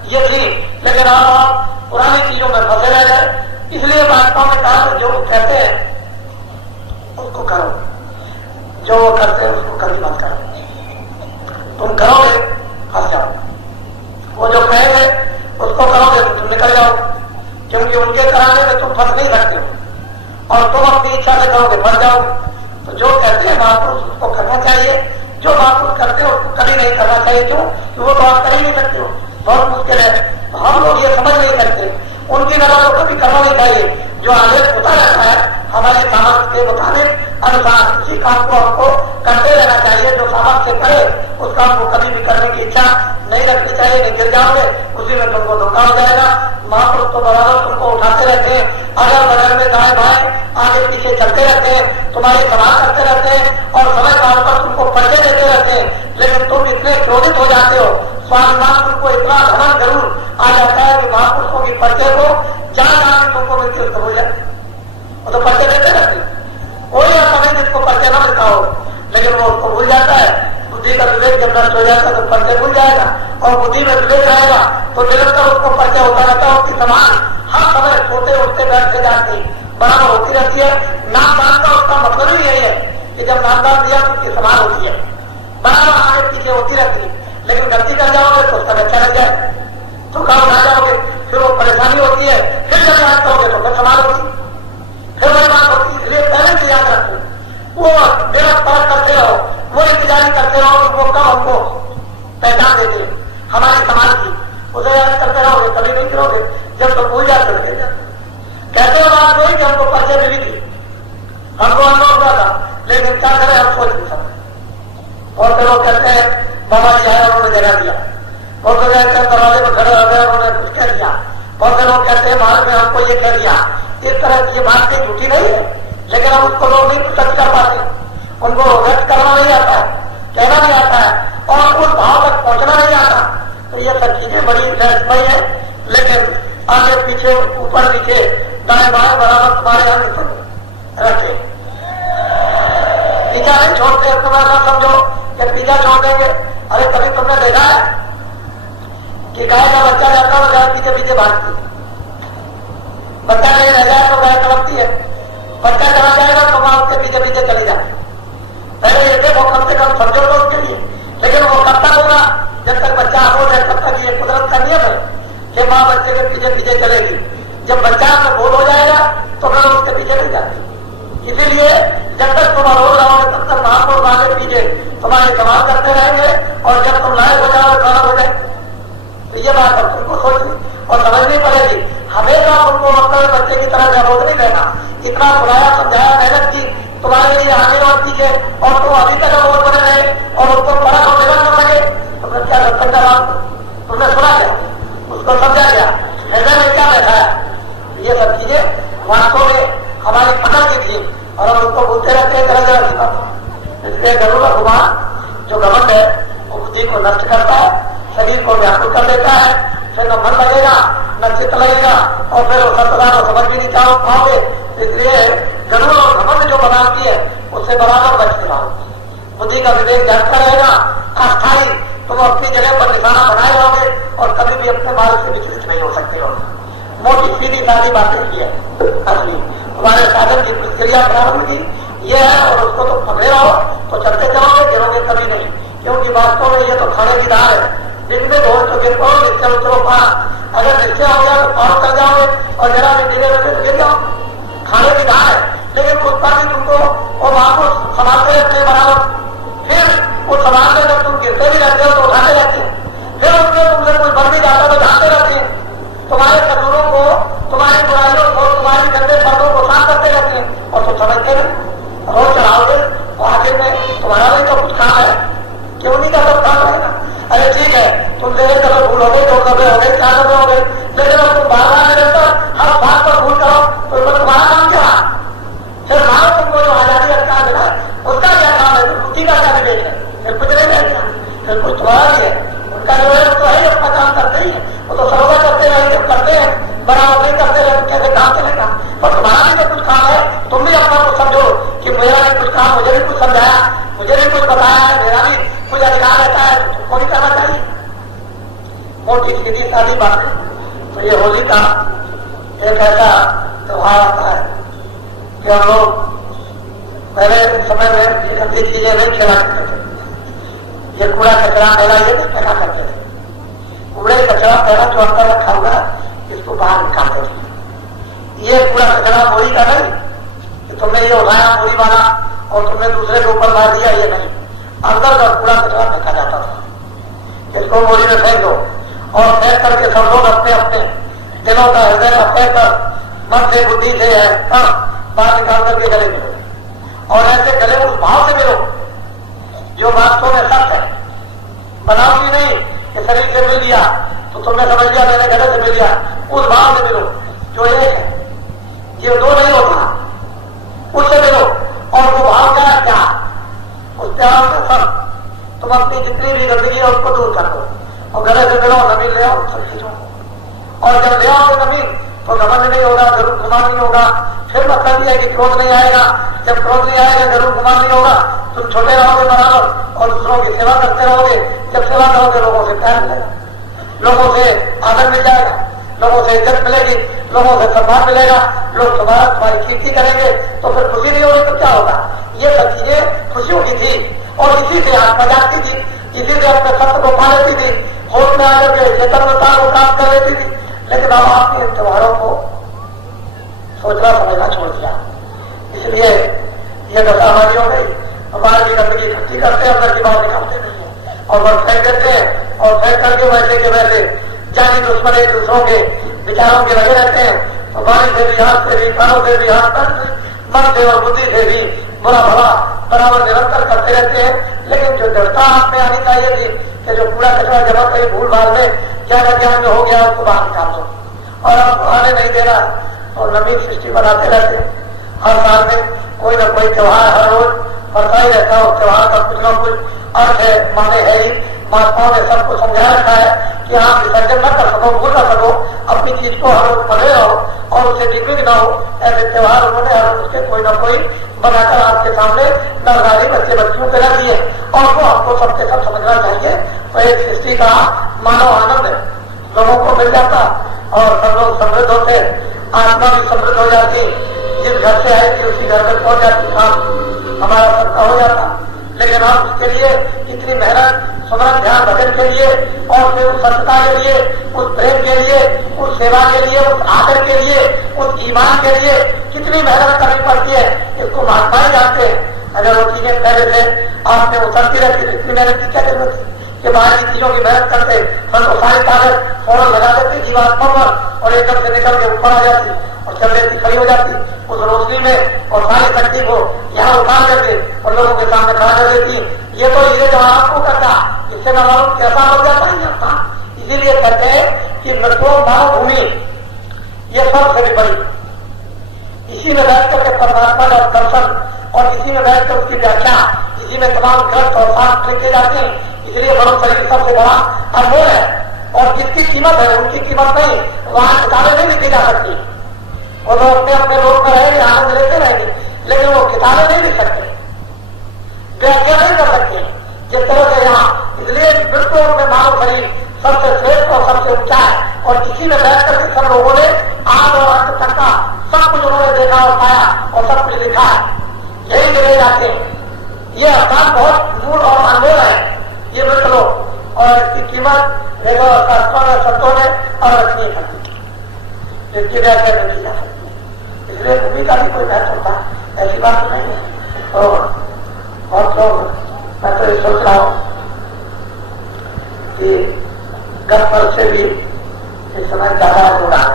ये थी। लेकिन आप पुरानी चीजों में फंसे रह गए। इसलिए महात्मा ने कहा जो वो कहते हैं उसको करो, जो वो करते हैं उसको कभी मत करो। तुम करोगे फंस जाओ, वो जो कहेंगे उसको करोगे तो तुम निकल जाओ, क्योंकि उनके कराने में तुम फंस नहीं सकते हो और तुम अपनी इच्छा से करोगे फंस जाओ। तो जो कहते हैं महापुरुष उसको करना चाहिए, जो महापुरुष करते हो उसको कभी नहीं करना चाहिए। क्यों? वो तो आप कर ही नहीं सकते हो, बहुत मुश्किल है। तो हम लोग ये समझ नहीं सकते, उनकी नजर को कभी करना नहीं चाहिए। जो आदेश होता रहता है हमारे सामर्थ्य के मुताबिक अनुसार उसी काम को हमको करते रहना चाहिए। जो सामर्थ्य करे उस काम को कभी भी करने की इच्छा नहीं रखनी चाहिए, नहीं गिर जाओगे, उसी में तुमको धोखा हो जाएगा। महापुरुष तो बराबर तुमको उठाते रहते हैं, अगल बगल में दाएं बाएं आगे पीछे चलते रहते हैं, तुम्हारी सलाह करते रहते हैं और समय काल पर तुमको परिचय देते रहते हैं। लेकिन तुम इतने क्रोधित हो जाते हो, स्वाभिमान तुमको इतना घमंड जरूर आ जाता है कि महापुरुषों की परिचय को जान तुमको मिलती उसको भूल जाए। वो तो परिचय देते रहते हैं, कोई ऐसा नहीं जिसको परिचय न मिलता हो, लेकिन वो उसको भूल जाता है। बुद्धि का विवेक जब नष्ट हो जाएगा तो परिचय भूल जाएगा और बुद्धि में विवेक रहेगा तो निरंतर उसको परिचय होता रहता है। उसकी समान हर समय सोते उठते बैठते जाते बराबर होती रहती है। नामदान का उसका मतलब ही यही है कि जब नामदान दिया तो उसकी समान होती है, बराबर आगे पीछे होती रहती है। लेकिन गलती कर जाओगे तो उसका बच्चा लग जाए, तो काम उठा जाओगे, फिर वो परेशानी होती है, फिर जब याद करोगे तो फिर समान होती, फिर वही बात होती है। इसलिए पहले से याद रखो, वो मेरा परख करते रहो, वो इंतजारी करते रहो कि वो कब हमको पहचान देते हैं हमारे समाज की, उसे याद करते रहोगे कभी नहीं करोगे। जब तो भूल जाते हो कहते हो बात वही कि हमको परिचय मिली थी, हमको अनुभव हुआ था, लेकिन क्या करें हम सोच नहीं सकते। और फिर लोग कहते हैं बाबा जी आए उन्होंने जगह दिया, और फिर कहते हैं दरवाजे में खड़े हो गए उन्होंने कुछ कह दिया, और फिर लोग कहते हैं महाराज ने हमको ये कह दिया। इस तरह की ये बात कहीं झूठी नहीं है, लेकिन अब उसको लोग नहीं सच कर पाते, उनको व्यक्त करना नहीं आता है, कहना नहीं आता है, और उस भाव तक पहुंचना नहीं आता। तो ये सब चीजें बड़ी रहस्यमय है, लेकिन आगे पीछे ऊपर नीचे दाएं बाएं बराबर तुम्हारे यहाँ रखे। पीछा नहीं छोड़ते, तुम ऐसा समझो कि पीछा छोड़ देंगे। अरे कभी तुमने देखा है कि गाय का बच्चा जाता है गाय पीछे पीछे भागती, बच्चा नहीं रह जाए तो गाय तड़पती है, बच्चा चला जाएगा तो मां उसके पीछे पीछे चली जाती। पहले ये थे वो कम से कम समझो तो उसके लिए, लेकिन वो कब तक होगा जब तक बच्चा हो जाए, तब तक ये कुदरत का नियम है कि मां बच्चे के पीछे पीछे चलेगी। जब बच्चा में बोध हो जाएगा तो फिर उसके पीछे नहीं जाती। इसीलिए जब तक तुम अरोध रहोगे तब तक महापुरुष आगे पीछे तुम्हारे सवाल करते रहेंगे, और जब तुम लायक हो जाओगे खड़ा हो जाएंगे। तो ये बात अब तुमको सोचनी और समझनी पड़ेगी। हमेशा तुमको मतलब बच्चे की तरह अरोध नहीं रहना। इतना बुलाया समझाया मेहनत की तुम्हारे लिए आगे और पीछे, और तुम अभी तक अरोध बने रहे और उसको बड़ा और निरंतर कर सके तो फिर क्या सत्संग का बात तुमने सुना क्या, उसको समझा गया, हृदय में क्या बैठा है। ये सब चीजें वास्तव में हमारी पकड़ की थी और हम उसको बोलते रहते हैं जरा जरा की बात। इसलिए गरुड़ भगवान जो घमंड है वो बुद्धि को नष्ट करता है, शरीर को व्याकुल कर देता है, फिर न मन लगेगा न चित्त लगेगा, और फिर वो सत्ता को समझ भी नहीं चाहो पाओगे। इसलिए गरुड़ और घमंड जो बनाती है उससे बराबर बचते रहो। बुद्धि का विवेक जागता रहेगा, अस्थायी तुम अपनी जगह पर निशाना बनाए रहोगे और कभी भी अपने मार्ग से विचलित नहीं हो सकते हो। मोटी सीधी सारी बातें की है असली हमारे साधन की प्रक्रिया प्रारंभ की ये है, और उसको तो पकड़े रहो तो चलते चलोगे, गिरोगे कभी नहीं, क्योंकि वास्तव में ये तो खाने की दाल है। जिसमें हो तो गिर पाओ, निश्चय उतरो पार। अगर निश्चय हो गया तो पार कर जाओगे, और जरा भी नीले रखे तो गिर जाओ। खाने की दाल है, लेकिन उस पर भी तुमको और वहां को संभालते रहते हैं बराबर। फिर वो संभालते जब तुम गिरते भी रहते हो तो उठाते रहते हैं, फिर उसमें तुमसे कोई बढ़ भी जाता तो जाते रहते हैं। तुम्हारे कसूरों को, तुम्हारी बुराइयों को, तुम्हारी गंदे पर्दों को साफ करते रहते हैं, और तुम समझते नहीं रोज चलाओगे तो आखिर में तुम्हारा भी तो कुछ काम है, क्यों नहीं का सब काम रहेगा। अरे ठीक है तुम मेरे कभी भूल हो गए, दो कभी हो गए, क्या कभी हो गए, लेकिन अब तुम बार बार निरंतर हर बात पर भूल करो तो तुम्हारा काम क्या। फिर मानो तुमको जो आजादी रखता है ना उसका क्या काम है, बुद्धि का क्या विवेक है, फिर कुछ नहीं रहेगा, फिर कुछ तुम्हारा नहीं है। उनका जो है तो ही अपना काम करते ही है, वो तो सर्वदा करते रहेंगे, करते हैं बराबर नहीं करते रहे कैसे काम चलेगा। और तुम्हारा भी तो कुछ काम है, तुम भी अपना कुछ समझो कि मेरा भी कुछ काम, मुझे भी कुछ समझाया, मुझे भी कुछ बताया है, मेरा भी कुछ अधिकार रहता है, तुमको भी करना चाहिए। मोटी सीधी सादी बात है। तो ये होली का एक ऐसा त्योहार आता है कि हम लोग पहले समय में ये गंदी चीजें नहीं खेला करते थे। ये कूड़ा कचरा पहला ये नहीं फेंका करते थे, कूड़े कचरा पहला जो अंदर रखा होगा इसको बाहर निकालते थे। ये कूड़ा कचरा मोरी का नहीं कि तुमने ये उठाया मोरी वाला और तुमने दूसरे के ऊपर मार दिया, ये नहीं, अंदर का कूड़ा कचरा फेंका जाता था। इसको मोरी में फेंक दो और फेंक करके सब लोग अपने अपने दिलों का हृदय का फेंक कर मन से बुद्धि से है बाहर निकाल करके गले मिलो, और ऐसे गले उस भाव से मिलो जो वास्तव में सत्य है। बनाओ भी नहीं कि शरीर से मिल लिया तो तुमने समझ लिया मैंने गले से मिल लिया, उस भाव से मिलो जो एक है, ये दो नहीं होता, उससे मिलो। और वो भाव क्या है, क्या उस प्यार का सब तुम अपनी जितनी भी गंदगी है उसको दूर कर दो और गले से मिलो, नमीन ले आओ सब चीजों। और जब ले आओगे नमीन तो घमंड नहीं होगा, जरूर गुमान नहीं होगा। फिर मतलब यह है कि क्रोध नहीं आएगा, जब क्रोध नहीं आएगा जरूर गुमान नहीं होगा, तुम छोटे रहोगे बराबर और दूसरों की सेवा करते रहोगे। जब सेवा करोगे लोगों से प्यार मिलेगा, लोगों से आदर मिल जाएगा, लोगों से इज्जत मिलेगी, लोगों से सम्मान मिलेगा, लोग तुम्हारी कीर्ति करेंगे, तो फिर खुशी नहीं होगी तो क्या होगा। ये सब चीजें खुशियों की थी और इसी से आत्मा जागती थी, इसी से अपने सत्य को पा लेती थी, होश में आकर के चेतनता को प्राप्त कर लेती थी। लेकिन अब आपने इन त्योहारों को सोचना समझना छोड़ दिया, इसलिए ये दशा हमारी हो गई। हमारे भी गंदगी इकट्ठी करते हैं, अंदर की बात निकालते नहीं है और बस फेंक देते हैं, और फेंक करके वैसे के वैसे जानी दुश्मन एक दूसरों के विचारों के लगे रहते हैं। तो वाणी से भी, हाथ से भी, कानों से भी, हाथ पैर से, मन से और बुद्धि से भी बुरा भला बराबर निरंतर करते रहते हैं। लेकिन जो दृढ़ता आप में आनी चाहिए थी कि जो कूड़ा कचरा जमा कहीं भूल भाल में क्या ज्ञान में हो गया उसको बाहर निकाल दो, और अब आने नहीं दे रहा और नवीन सृष्टि बनाते रहते। हर साल में कोई ना कोई त्योहार हर रोज बढ़ता ही रहता है, और त्योहार का कुछ ना कुछ अर्थ है, माने है ही। महात्माओं ने सबको समझा रखा है कि आप विसर्जन न कर सको, भूल न सको, अपनी चीज को हर रोज पढ़े रहो और उसे डिग्री न हो। ऐसे त्योहार उन्होंने हर रोज के कोई ना कोई बनाकर आपके सामने नरनारी बच्चे बच्चियों के रख दिए, और वो हमको सबके सब समझना चाहिए। तो एक सृष्टि का मानव आनंद लोगों को मिल जाता और सब लोग समृद्ध होते, आत्मा भी समृद्ध हो जाती, जिस घर से आए थी उसी घर में पहुंच जाती, काम हमारा सबका हो जाता। लेकिन आप उसके लिए इतनी मेहनत, सुमरन, ध्यान, भजन के लिए, और फिर उस सत्यता के लिए, उस प्रेम के लिए, उस सेवा के लिए, उस आदर के लिए, उस ईमान के लिए कितनी मेहनत करनी पड़ती है, इसको महात्मा ही जानते हैं। अगर वो चीजें पहले से आपने उतरती रहती तो इतनी मेहनत की क्या जरूरत थी कि बाहर की चीजों की मेहनत करते, तो सारी ताकत फौरन लगा देती जीवात्मा पर और एकदम से निकल के ऊपर आ जाती और चल देती, खड़ी हो जाती उस रोशनी में, और सारी शक्ति को यहाँ उतार करके और लोगों के सामने खड़ा कर देती। ये तो ये जवाब को करता, इससे न मालूम कैसा हो जाता ही जाता। इसीलिए कहते हैं कि मृत्यु मानव भूमि ये सबसे भी बड़ी, इसी में बैठ करके परमात्मा का दर्शन और इसी में बैठ कर उसकी व्याख्या, इसी में तमाम ग्रंथ और शास्त्र लिखे जाते हैं। इसलिए मानव शरीर सबसे बड़ा अनमोल है, और जिसकी कीमत है उनकी कीमत नहीं, वहां किताबें नहीं लिखी जा सकती। वो लोग अपने अपने लोग में रहेंगे, आनंद लेते रहेंगे, लेकिन वो किताबें नहीं लिख सकते, व्याख्या नहीं कर सकते जिस तरह से यहाँ। इसलिए बिल्कुल अपने मानव शरीर सबसे श्रेष्ठ और सबसे ऊंचा है, और इसी में बैठ करके सब लोगों ने आग और अंत तक का सब कुछ उन्होंने देखा और पाया और सब कुछ लिखा है, यही जगह जाते हैं। ये स्थान बहुत मूल और अनमोल है, ये मृत लोग, और इसकी कीमत देखो शास्त्रों ने, संतों ने और रखनी करती, इसकी व्याख्या नहीं की जा सकती। इसलिए भूमि का भी कोई महत्व होता है, ऐसी बात तो नहीं है। तो बहुत लोग, मैं तो ये सोच रहा हूँ कि गत वर्ष से भी इस समय ज्यादा हो रहा है।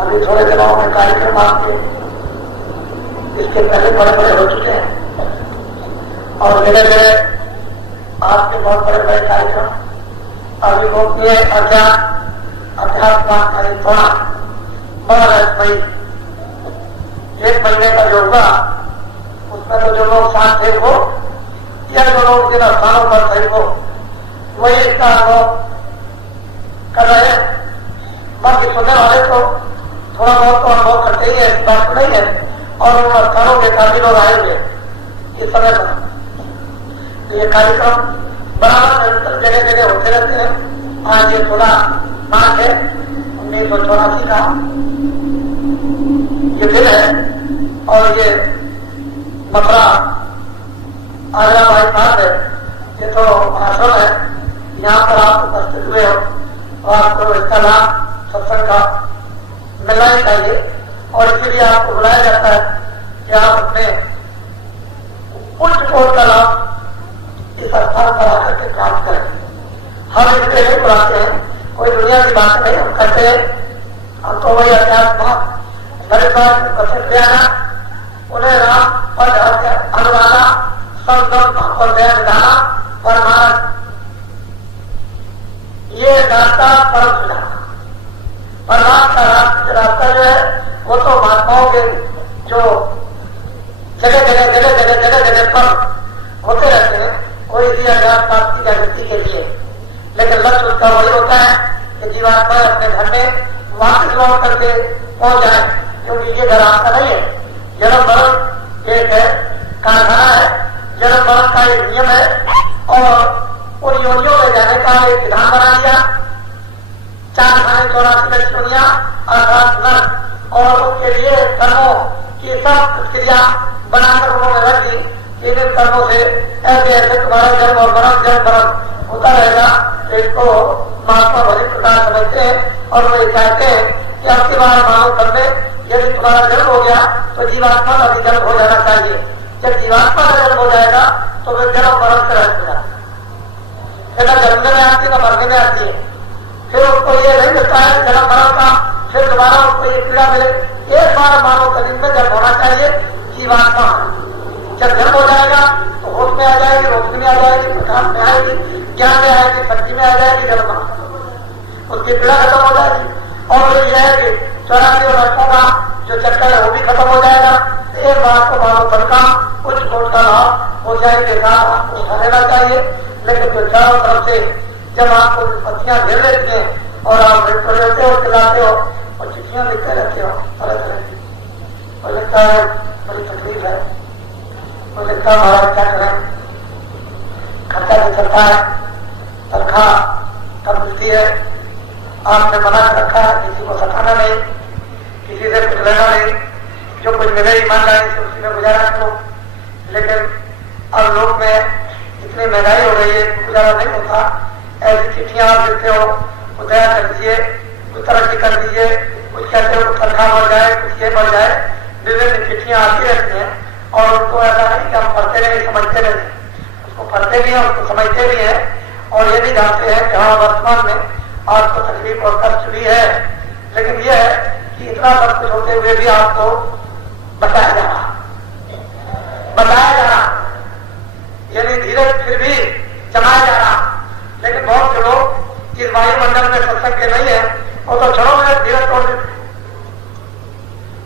अभी थोड़े दिनों में कार्यक्रम आपके इसके पहले बड़े बड़े हो चुके हैं, और धीरे धीरे आपके बहुत बड़े बड़े कार्यक्रम अभी गोपनीय अध्यात्म थोड़ा बड़ा रहमयी 1 महीने का जो हुआ उसमें तो जो लोग साथ थे वो, या जो लोग जिन स्थानों पर थे वो, वही इसका अनुभव कर रहे हैं। बाकी सुनने वाले तो थोड़ा बहुत तो अनुभव करते ही है, इस बात नहीं है, और उन स्थानों के काफी लोग आए हुए इस समय पर। ये कार्यक्रम बराबर जगह जगह होते रहते हैं। आज ये 16 है 1984 का ये दिन है, और ये मथुरा आगरा बाईपास है, ये तो आश्रम है, यहाँ पर आप उपस्थित हुए हो और आपको इसका लाभ सत्संग का मिलना ही चाहिए, और इसीलिए आपको बुलाया जाता है कि आप अपने उच्च कोट का लाभ इस स्थान पर आकर के प्राप्त करें। हम इसके लिए बुलाते हैं, कोई दुनिया की बात नहीं हम करते हैं, हम तो वही अध्यात्म मेरे पास वचन दिया, उन्हें राम पद अनुराधा संगम और दया निधाना परमार्थ, ये रास्ता परम सुना। परमार्थ का रास्ता जो है वो तो महात्माओं के जो जगह जगह जगह जगह जगह जगह पर होते रहते हैं, कोई भी अज्ञान प्राप्ति का व्यक्ति के लिए, लेकिन लक्ष्य उसका वही होता है कि जीवात्मा अपने घर में वापस लौट करके पहुंच जाए, क्योंकि ये घर आपका नहीं है। जन्म मरण एक है, कारखाना है, जन्म मरण का एक नियम है, और उन योनियों में जाने का एक विधान बना दिया। 484 योनियां अर्थात नर, और उसके लिए कर्मों की सब क्रिया बनाकर उन्होंने रख दी। इन कर्मों से ऐसे ऐसे तुम्हारा जन्म और मरण होता रहेगा। इसको महात्मा भली प्रकार समझते हैं, और वो ये कहते हैं कि अब की बार मानव करने यदि तुम्हारा जन्म हो गया तो जीवात्मा का भी जन्म हो जाना चाहिए। जब जीवात्मा का जन्म हो जाएगा तो फिर जन्म मरण से रह जाएगा, न जन्मने में आती न मरने में आती है। फिर उसको ये नहीं मिलता है जन्म मरण का, फिर दोबारा उसको ये पीड़ा मिले। एक बार मानव शरीर में जन्म होना चाहिए जीवात्मा, जब जन्म हो जाएगा तो होश में आ जाएगी, रोशनी में आ जाएगी, प्रकाश में आएगी, ज्ञान में आएगी, शक्ति में आ जाएगी, जब उसकी पीड़ा खत्म हो जाएगी। और यह है कि 84 वर्षों का जो चक्कर है वो भी खत्म हो जाएगा। एक बार को मानो सबका उच्च कोट का लाभ हो जाए के साथ आपको उठा लेना चाहिए। लेकिन जो चारों तरफ से जब आपको पत्तियां घेर लेती हैं और आप बैठते रहते हो, चिल्लाते हो और चिट्ठियां लिखते रहते हो तरह तरह की, और लिखता है बड़ी तकलीफ है, वो लिखता है महाराज क्या करें, खर्चा भी चलता है, तनख्वाह कब मिलती है, आपने मना कर रखा है किसी को सताना नहीं, किसी से कुछ लेना नहीं, जो कुछ मिले ईमानदारी से उसी में गुजारा करो। लेकिन अब लोग में इतनी महंगाई हो गई है, गुजारा नहीं होता। ऐसी चिट्ठियां आप लिखते हो, कुछ दया कर दीजिए, कुछ तरक्की कर दीजिए, कुछ कहते हो तनख्वाह बढ़ जाए, कुछ ये बढ़ जाए, विभिन्न चिट्ठियां आती रहती हैं। और उनको ऐसा नहीं कि हम पढ़ते नहीं, समझते नहीं, उसको पढ़ते भी हैं, उसको समझते भी हैं और ये भी जानते हैं कि हाँ वर्तमान में आपको तकलीफ और कष्ट भी है। लेकिन यह है कि इतना सब कुछ होते हुए भी आपको बताया जा रहा, यानी धीरज फिर भी जमाया जा रहा। लेकिन बहुत से लोग इस वायुमंडल में सत्संग के नहीं है, वो तो क्षणों में धीरज तोड़ देते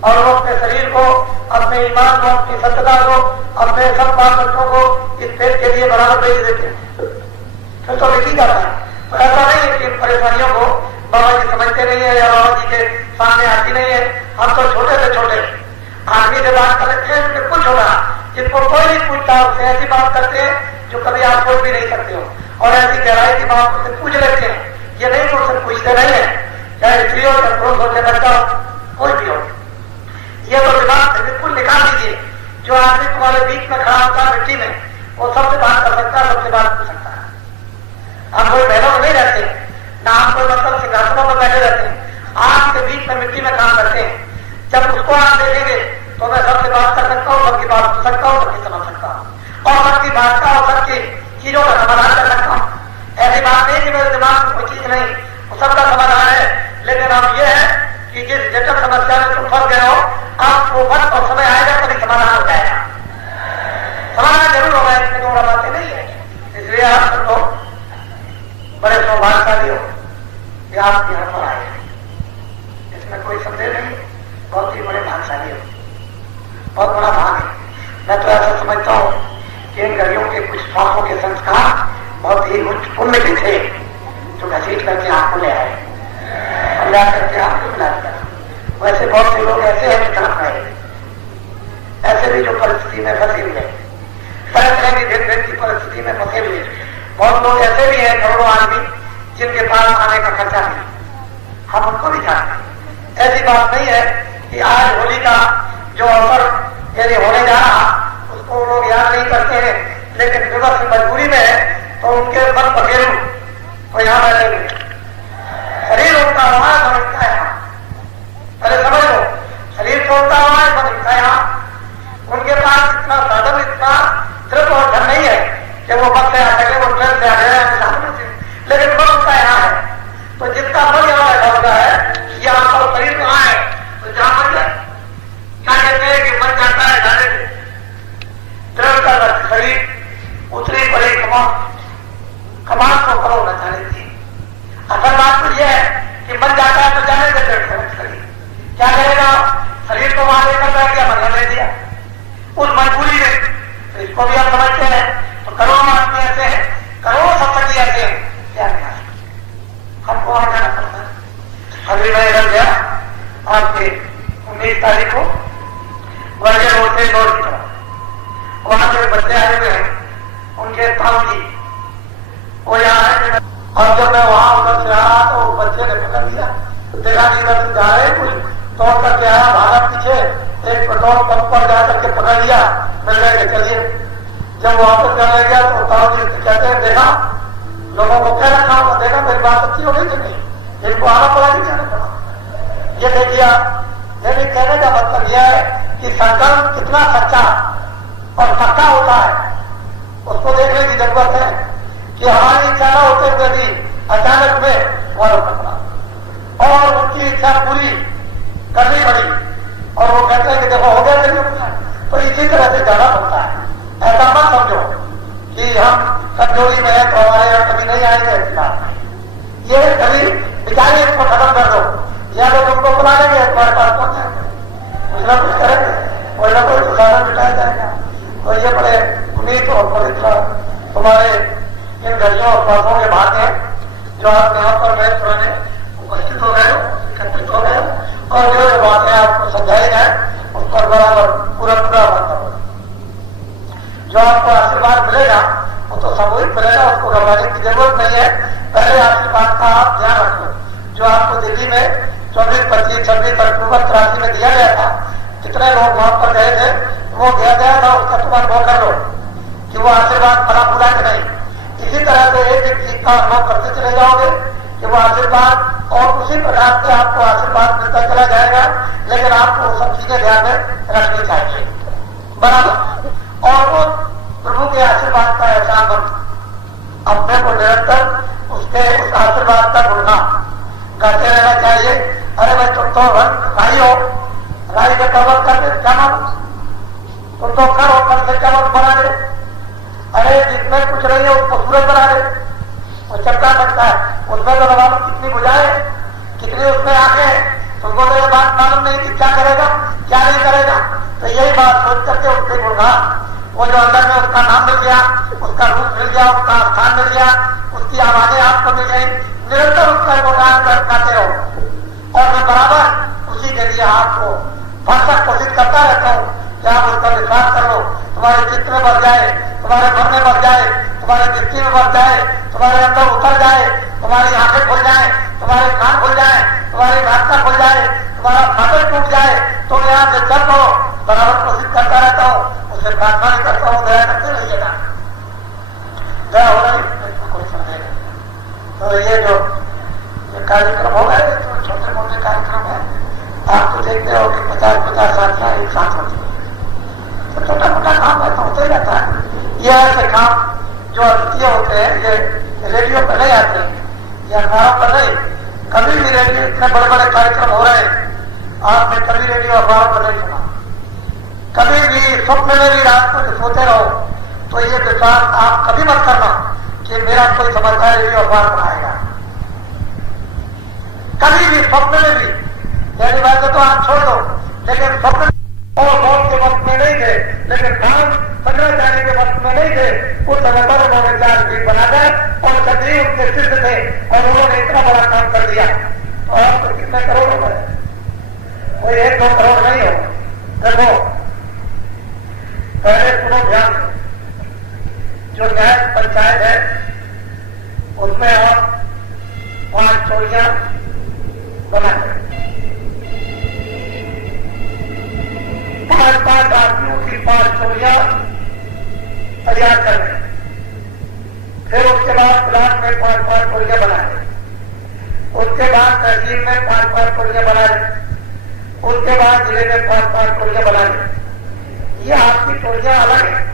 और वो अपने शरीर को, अपने ईमान को, अपनी सत्यता को, अपने सब बाल बच्चों को इस पेट के लिए बराबर भेज देते हैं। फिर तो लिखी जाता है। तो ऐसा नहीं है कि इन परेशानियों को बाबा जी समझते नहीं है या बाबा जी के सामने आती नहीं है। हम तो छोटे से छोटे आदमी से बात करते हैं जिनके कुछ होगा, जिनको कोई नहीं पूछता, उससे ऐसी बात करते हैं जो कभी आप सोच भी नहीं सकते हो, और ऐसी गहराई की बात उससे पूछ लेते हैं। ये नहीं कि उससे पूछते नहीं है, चाहे स्त्री हो चाहे पुरुष हो चाहे बच्चा हो, कोई भी हो। ये तो दिमाग से बिल्कुल निकाल दीजिए। जो आदमी तुम्हारे बीच में खड़ा होता है मिट्टी में, वो सबसे बात कर सकता है, सबसे बात पूछ सकता है। हम कोई महलों में नहीं रहते, ना हम कोई मतलब सिंहासनों में बैठे रहते हैं, आग के बीच में मिट्टी में काम करते हैं। जब उसको आप देखेंगे तो मैं सबसे बात कर सकता हूँ, सबकी बात सुन सकता हूँ, सबकी समझ सकता हूँ और सबकी बात का और सबकी चीजों का समाधान कर सकता हूँ। ऐसी बात नहीं कि मेरे दिमाग में कोई चीज नहीं, वो सबका समाधान है। लेकिन अब यह है कि जिस जटिल समस्या में तुम फंस गए हो, आपको वक्त और समय आएगा तभी समाधान हो जाएगा। समाधान जरूर होगा, इसमें दो बातें नहीं है। इसलिए आप सब लोग बड़े सौभाग्यशाली हो कि आप यहाँ पर आए, इसमें कोई संदेह नहीं। बहुत ही बड़े भाग्यशाली हो, बहुत बड़ा भाग है। मैं तो ऐसा समझता हूँ कि इन घड़ियों के कुछ स्वास्थों के संस्कार बहुत ही उच्च पुण्य के थे, जो घसीट करके आपको ले आए और ला करके आपको मिला दिया। वैसे बहुत से लोग ऐसे हैं कि तरफ रहे, ऐसे भी जो परिस्थिति में फंसे हुए, तरह तरह की भेद भेद की परिस्थिति में फंसे हुए। बहुत लोग ऐसे भी हैं, करोड़ों आदमी, जिनके पास आने का खर्चा नहीं, हम उनको भी जानते हैं। ऐसी बात नहीं है कि आज होली का जो अवसर यदि होने जा रहा उसको लोग याद नहीं करते हैं, लेकिन विवश मजबूरी में है तो उनके मन पखेरू तो यहाँ बैठे हुए, शरीर उनका हुआ है, मन उनका यहाँ। पहले समझ लो, शरीर तो उनका हुआ है, मन उनका यहाँ। उनके पास इतना साधन, इतना तृप्त और धन नहीं है कि वो बस से आ सके, वो ट्रेन से आ जाए, लेकिन मन उनका यहाँ है। तो जिसका मन यहाँ बैठा होता है, यहाँ पर शरीर कहाँ है, तो जहाँ मन जाए। क्या कहते हैं कि मन जाता है जाने से, दृढ़ का शरीर उतरी पड़ी कमान को करो न जाने दी। असल बात तो यह है कि मन जाता है तो जाने से दृढ़ शरीर क्या करेगा, शरीर को वहां लेकर बैठ गया, मन ले दिया उस मजबूरी में। तो इसको भी आप समझते हैं। तो करोड़ों आदमी ऐसे हैं, करोड़ों सत्संगी ऐसे हैं, क्या नहीं हमको वहां जाना पड़ता है। अभी मैं इधर गया आपके 19 तारीख को वर्गे रोड से नोट की तरफ, वहां से बच्चे आए हुए हैं, उनके ताऊ जी वो यहाँ है। और जब मैं वहां उधर से आया तो बच्चे ने पकड़ लिया, देखा कि इधर से जा रहे कुछ तोड़ करके आया, भागा पीछे, एक पेट्रोल पंप पर जाकर के पकड़ लिया, मिल गए चलिए। जब वापस करने गया तो ताऊ जी कहते हैं देखा लोगों को कह रखा होगा, देखा मेरी बात अच्छी हो गई कि नहीं, इनको आना पड़ा कि जाना पड़ा। ये देखिए, मेरे कहने का मतलब यह है कि संकल्प कितना सच्चा और पक्का होता है, उसको देखने की जरूरत है कि हमारी इच्छा न होते हुए भी अचानक में गौरव करना और उनकी इच्छा पूरी करनी पड़ी। और वो कहते हैं कि देखो हो गया, तो इसी तरह से जाना पड़ता है। ऐसा मत समझो कि हम कमजोरी में है तो हमारे यहाँ कभी नहीं आएंगे। ये कभी बेचारे इसको खत्म कर दो, या तो तुमको बुला लेंगे तुम्हारे पास पहुंचाएंगे, कुछ ना कुछ करेंगे, कोई ना कोई उदाहरण बिठाया जाएगा। तो ये बड़े उम्मीद और पवित्र तुम्हारे इन घड़ियों और पासों के भाग हैं जो आप यहाँ पर गए पुराने उपस्थित हो गए, एकत्रित हो गए, और जो बातें आपको समझाई जाए उस पर बराबर पूरा बंद करो। जो आपको आशीर्वाद मिलेगा वो तो सामूहिक मिलेगा, उसको घबराने की जरूरत नहीं है। पहले आशीर्वाद का आप ध्यान रखो जो आपको दिल्ली में 24, 25, 26 अक्टूबर 83 में दिया गया था। कितने लोग वहां पर गए थे, वो दिया गया था, उसका तुम अनुभव कर लो कि वो आशीर्वाद फला फूला कि नहीं। इसी तरह से एक एक चीज का अनुभव करते चले जाओगे कि वो आशीर्वाद, और उसी प्रकार से आपको आशीर्वाद मिलता चला जाएगा। लेकिन आपको सब चीजें ध्यान में रखनी चाहिए बराबर, और वो प्रभु के आशीर्वाद का एहसास अपने को निरंतर उसके उस आशीर्वाद का गुणगान गाते रहना चाहिए। अरे भाई तुम तो भाई हो, राई के पर्वत करके क्या मानो, तुम तो कर हो, कर से क्या मत बना दे। अरे जिसमें कुछ नहीं है उसको सूरज बना दे, वो चमका सकता है, उसमें तो मालूम कितनी बुझाए, कितनी उसमें आंखें, तुमको तो ये बात मालूम नहीं कि क्या करेगा क्या नहीं करेगा। तो यही बात सोच करके उसके गुणगान, वो जो अंदर में उसका नाम मिल गया, उसका रूप मिल गया, उसका स्थान मिल गया, उसकी आवाजें आपको मिल गई, निरंतर उसका गुणगान गाते रहो। और मैं बराबर उसी के लिए आपको भरसक कोशिश करता रहता हूँ कि आप उसका विश्वास कर लो, तुम्हारे चित्त में बस जाए, तुम्हारे मन में बस जाए, तुम्हारे दृष्टि में बस जाए, तुम्हारे अंदर उतर जाए, तुम्हारी आंखें खुल जाए, तुम्हारे कान खुल जाए, तुम्हारी नाक खुल जाए, तुम्हारा फाटक टूट जाए। तो मैं यहाँ से चल दो, बराबर कोशिश करता रहता हूँ, उससे प्रार्थना भी करता हूँ, दया करते रहिएगा, दया हो रही कोई समझेगा। तो ये जो कार्यक्रम हो गए तो छोटे मोटे कार्यक्रम है, आप तो देखते हो कि 50-50 साथियां एक साथ होती है, तो छोटा मोटा काम है तो होता ही रहता है। ये ऐसे काम जो अद्वितीय होते हैं, ये रेडियो पर नहीं आते या अखबारों पर नहीं, कभी भी रेडियो, इतने बड़े बड़े कार्यक्रम हो रहे हैं, आपने कभी रेडियो अखबारों पर नहीं सुना। कभी भी स्वप्न में भी रात को सोते रहो तो ये विश्वास आप कभी मत करना कि मेरा कोई समाचार रेडियो अखबार पर आएगा, कभी भी स्वप्न में भी। यानी बात तो आप छोड़ दो, लेकिन स्वप्न और मौत के वक्त में नहीं थे, लेकिन काम 15 जाने के वक्त में नहीं थे, उस समय पर उन्होंने 4 फीट बनाकर और सभी उनके सिद्ध थे और उन्होंने इतना बड़ा काम कर दिया। और अब तो कितने करोड़ हो गए, कोई 1-2 करोड़ नहीं हो। देखो पहले सुनो ध्यान से, जो न्याय पंचायत है उसमें और 5 चोरियां बना है, 5-5 आदमियों की 5 चोरियां तैयार कर रहे। फिर उसके बाद ब्लॉक में 5-5 चोरियां बनाए, उसके बाद तहसील में 5-5 चोरियां बनाए, उसके बाद जिले में 5-5 चोरियां बनाए। ये आपकी चोरियां अलग है,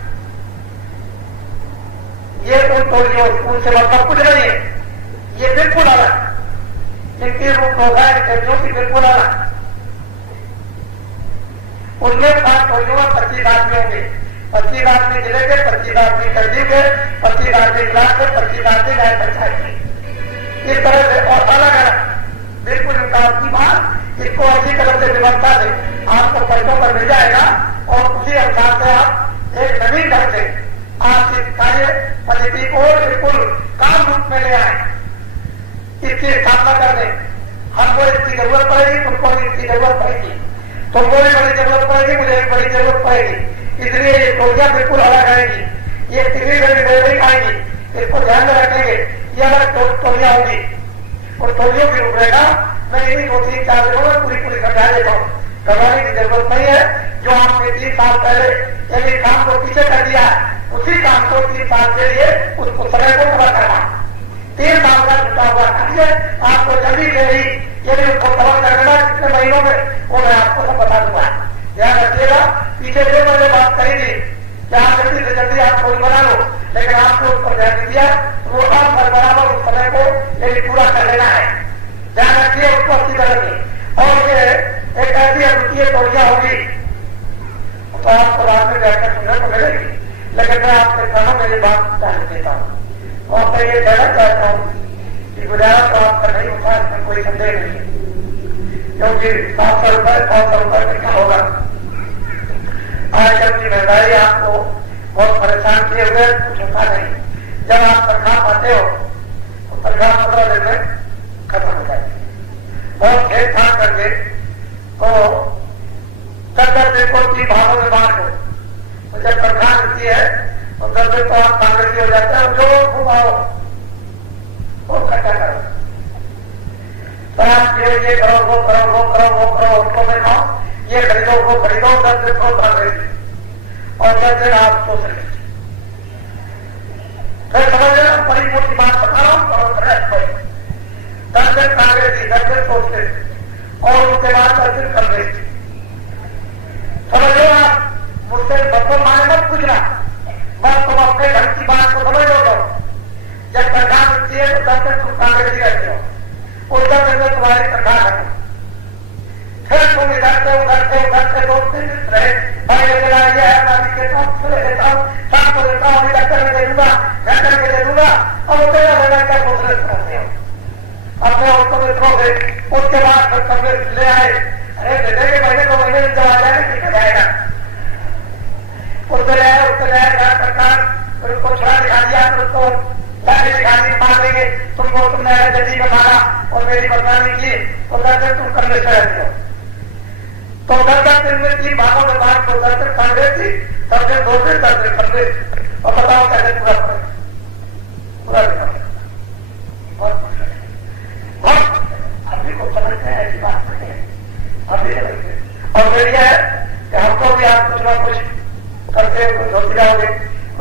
ये उन चोरियों उनसे मतलब कुछ नहीं है, ये बिल्कुल अलग, इनकी रूप होगा चोरियों की बिल्कुल अलग। उनमें 5 चोरियों में 25 आदमी होंगे, 25 आदमी जिले के, 25 आदमी तहसील के, 25 आदमी ब्लॉक के, 25 आदमी न्याय पंचायत के, इस तरह से और अलग अलग बिल्कुल इनका आपकी बात। इसको अच्छी तरह से व्यवस्था से आपको पैसों पर मिल जाएगा और उसी अनुसार से आप एक नवीन ढंग से आपकी कार्य पद्धति को बिल्कुल काम रूप में ले आए, इसकी स्थापना कर दें। हमको इसकी जरूरत पड़ेगी, तुमको भी इसकी जरूरत पड़ेगी, तुमको भी बड़ी जरूरत पड़ेगी, मुझे भी बड़ी जरूरत पड़ेगी। इसलिए ये टोलियां बिल्कुल अलग आएंगी, ये किसी नहीं आएंगी, इसको ध्यान में रखेंगे। ये अलग टोलियां होंगी और टोलियों की रूपरेखा मैं इन्हीं 2-3-4 दिनों में पूरी समझा देता हूँ, घबराने की जरूरत नहीं है। जो आपने 3 साल पहले यदि काम को पीछे कर दिया, उसी काम को 3 साल के लिए उसको समय को पूरा करना, 3 साल का छुटा हुआ कार्य आपको जल्दी से ही यदि उसको कवर कर देना कितने महीनों में, वो मैं आपको सब बता दूंगा। ध्यान रखिएगा, पीछे जो मैंने बात कही थी कि आप जल्दी से जल्दी आप कोई बना लो, लेकिन आपको उस पर ध्यान दिया तो वो काम बराबर उस समय को यदि पूरा कर लेना है। ध्यान रखिए उसको अच्छी तरह से। और ये एक ऐसी अद्वितीय टोलियां होगी तो आपको रात में जाकर सुनने को मिलेगी। लेकिन मैं आपसे कहा मेरी बात जान देता हूँ और मैं ये कहना चाहता हूँ कि गुजारा तो आपका नहीं होता, इसमें कोई संदेह नहीं है, क्योंकि 700 रुपए 100 रुपए में क्या होगा। आजकल की महंगाई आपको बहुत परेशान किए हुए, कुछ होता नहीं। जब आप तनख्वाह पाते हो तो तनख्वाह 15 दिन में खत्म हो जाती है। बहुत खेल खान करके तो 10-10 दिन को 3 भागों में बांट दो, तो जब तनख्वाह मिलती है तो 10 दिन तो आप कांग्रेसी हो जाते हैं। जो घुमाओ वो खर्चा करो, तो आप ये करो, वो करो, वो करो, वो करो, उसको में खाओ, ये खरीदो, वो खरीदो, 10 दिन को कांग्रेसी और 10 दिन आप सोच रहे। फिर समझ लेना, बड़ी मोटी बात बता रहा हूं, और 10 दिन कांग्रेसी, 10 दिन सोचते और उसके बाद 10 दिन कांग्रेसी। समझ लो आप, मुझसे बच्चों माने मत पूछना, बस तुम अपने घर की बात को समझ लो। जब तनख्वाह मिलती है तो 10 दिन तुम कांग्रेसी रहते हो, उस 10 दिन में तुम्हारी तनख्वाह खत्म। फिर तुम इधर से दोस्त रहे, भाई लेकर आइए, मैं देता हूँ, सुले देता हूँ, शाम को देता हूँ, अभी डॉक्टर में दे दूंगा, मैं करके दे दूंगा, अब वो तेरा लगा क्या दूसरे करते हो अपने औरतों में थोड़े। उसके बाद फिर कभी ले आए, अरे दे देंगे, महीने 2 महीने जब आ जाएगा ठीक हो जाएगा। उससे ले आए सरकार, फिर उसको छुड़ा दिखा दिया, फिर उसको गाड़ी दिखा दी, मार देंगे तुमको, तुमने जल्दी में मारा और मेरी बदनामी की, तो 10 दिन तुम करने से रहते हो। तो 10 दिन में 3 भागों में बांट को 10 दिन कांग्रेसी, 10 दिन 2 दिन, 10 दिन कांग्रेसी, और बताओ कैसे पूरा करें, पूरा दिखा बहुत अभी को समझते हैं, ऐसी बात नहीं है अभी समझते। और फिर यह है कि हमको भी आप कुछ ना कुछ करते हुए धोती जाओगे,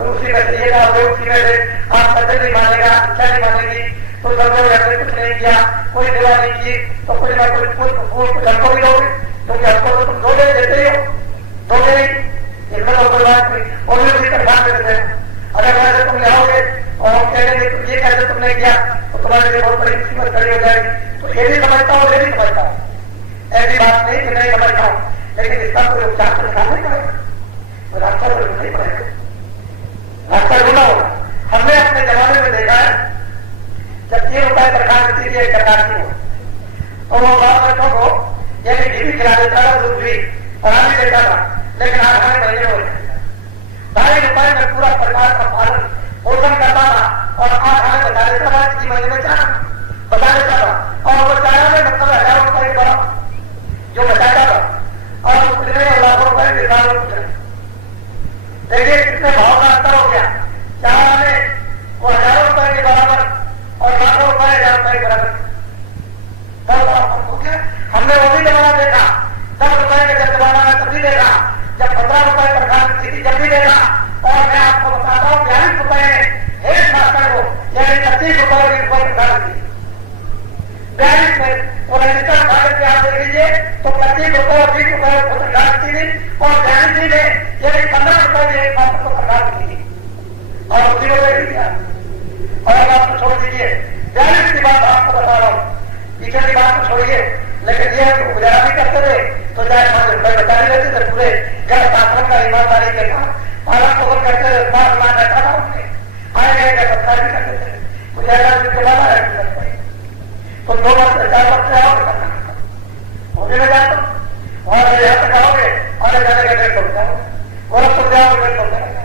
उसी में से ये जाओगे, उसी में से आप सत्य नहीं मानेगा, अच्छा नहीं मानेगी, तो सब लोग ऐसे कुछ नहीं किया, कोई सेवा नहीं की, तो कुछ ना कुछ कुछ हमको भी दोगे, क्योंकि हमको तो तुम 2 दिन देते ही हो, 2 दिन ही, इसमें तो कोई बात नहीं, वो भी उसी तनख्वाह में देते हैं। अगर ऐसे तुम जाओगे और कहेंगे ये कैसे तुमने किया, तो तुम्हारे लिए बहुत बड़ी मुसीबत खड़ी हो जाएगी। तो ये भी समझता हूँ, ये भी समझता हूँ, ऐसी बात नहीं कि नहीं समझता हूँ, लेकिन इसका कोई उपचार तो निकालना ही पड़ेगा, तो रास्ता तो ढूंढना ही पड़ेगा, रास्ता ढूंढना होगा। हमने अपने जमाने में देखा है, जब 3 रुपए तनख्वाह मिलती थी एक प्रकार की हो, तो वो गाँव बच्चों को यानी घी भी खिला देता था, दूध भी पढ़ा भी देता था, लेकिन आज हमें महीने हो जाता 2.5 रुपए में पूरा परिवार का पालन पोषण करता था, और आज हमें बता देता था कि महीने में 4 बता देता था, और वो 4 में मतलब 1000 रुपए के बड़ा जो बचाता था, और कुछ नहीं लाखों रुपए निकाल कुछ नहीं। देखिए कितने भाव का अंतर हो गया, 4 में वो 1000 रुपए के बराबर और लाखों रुपए 1000 रुपए के बराबर, तब फर्क हो गया। हमने वो भी जमाना देखा, 10 रुपए के जब जमाना में तभी देखा, जब 15 रुपए तनख्वाह मिलती थी जब भी देखा, और मैं आपको बताता हूँ 42 रुपए एक मास्टर को यानी 25 रुपए की तनख्वाह मिलती 42 में, और रजिस्टर भाग के आप देख लीजिए तो 25 रुपए और 20 रुपए को तनख्वाह मिलती थी, और 42 में यानी 15 रुपए की एक मास्टर को तनख्वाह मिलती थी, और उसी को देख लीजिए। और आपको छोड़ दीजिए, 42 की बात आपको बता रहा हूँ, पीछे की बात को छोड़िए, लेकिन यह गुजारा भी करते थे तो 4-5 रुपए बचा ही लेते थे, पूरे घर शासन का ईमानदारी के साथ पालन पोषण करते थे, रहता था उनसे, आए गए का सत्ता भी करते थे, गुजारा भी चलाना है तो 2 वर्ष 4 वर्ष से आओगे होने में जाते और यहाँ तक आओगे, आने जाने के डेढ़ सौ जाओगे, गोरखपुर जाओगे 150 जाएगा,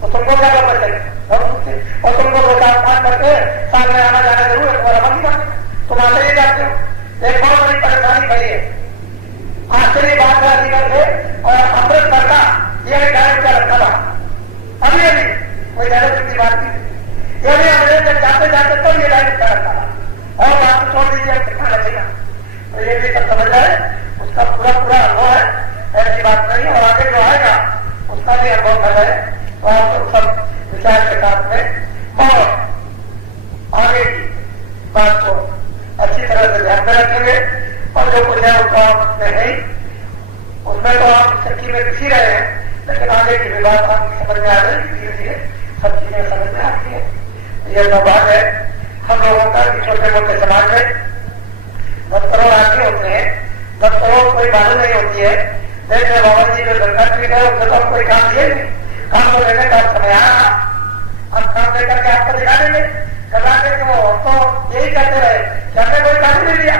तो तुमको क्या करना चाहिए, और तुमको 2-4-5 करके सामने आना जाना जरूर है, तुम्हारा मन नहीं, तुम आते ही जाते हो। एक बहुत बड़ी परेशानी खड़ी है, आश्चर्य बात है अधिकार से, और अमृतसर का यह गाड़ी क्या रखा था, अभी कोई ज्यादा की बात नहीं, ये भी अंग्रेज जाते जाते तो ये गाड़ी क्या रखा था, और आपको छोड़ दीजिए कितना लगेगा, तो ये भी सब समझ रहे, उसका पूरा अनुभव है, ऐसी बात नहीं, और आगे जो आएगा उसका भी अनुभव है, तो आप सब विचार के साथ में और आगे की बात को अच्छी तरह से ध्यान में रखेंगे, और जो कुछ है उसको आप नहीं, उसमें तो आप चक्की में घुसी रहे हैं, लेकिन आगे की बात आपकी समझ में आ रही, धीरे धीरे सब चीजें समझ में आती है। यह सौभाग्य है हम लोगों का कि छोटे मोटे समाज में 10 करोड़ आदमी होते हैं, 10 करोड़ कोई बात नहीं होती है। देखिए बाबा जी जो दरगाह भी गए उनसे तो कोई काम दिए नहीं, काम को लेने का समय आया, हम काम लेकर के आपको दिखा देंगे। कला के वो तो यही कहते रहे कि हमने कोई काम नहीं लिया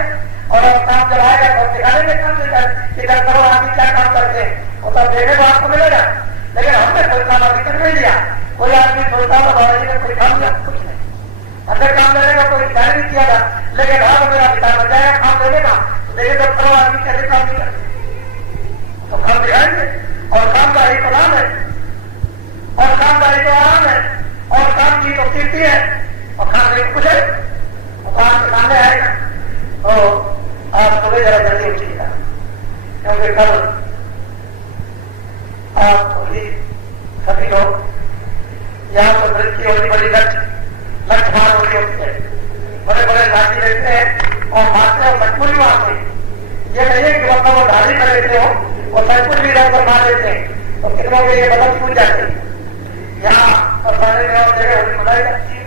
और अब काम जब आएगा तो दिखा देंगे काम लेकर कि दस करोड़ आदमी क्या काम करते हैं, वो सब देखने को आपको मिलेगा। लेकिन हमने कोई काम अभी तक नहीं लिया। कोई आदमी सोचता हो बाबा जी ने कोई काम लिया, कुछ नहीं, हमने काम लेने का कोई कार्य नहीं किया था। लेकिन अब मेरा पिता बन जाएगा काम लेने का, तो देखिए दस करोड़ आदमी कैसे काम नहीं करते, तो काम दिखाएंगे। और कामदारी तो नाम है, और कामदारी तो आराम है, और काम की तो कीर्ति है, और काम नहीं कुछ है, वो काम के सामने आएगा। तो आप सुबह जरा जल्दी उठिएगा, क्योंकि कल आप सभी लोग यहाँ पर वृत्ति होती बड़ी लक्ष्यमान होती है, बड़े बड़े घाटी लेते हैं और मारते और सचमुच मारते हैं। ये नहीं है कि मतलब वो धारी कर लेते हो, वो सचमुच भी रंग पर मार लेते हैं, तो कितनों के ये बदल छूट जाते हैं। यहाँ और सारे में और जगह होली बनाई जाती है,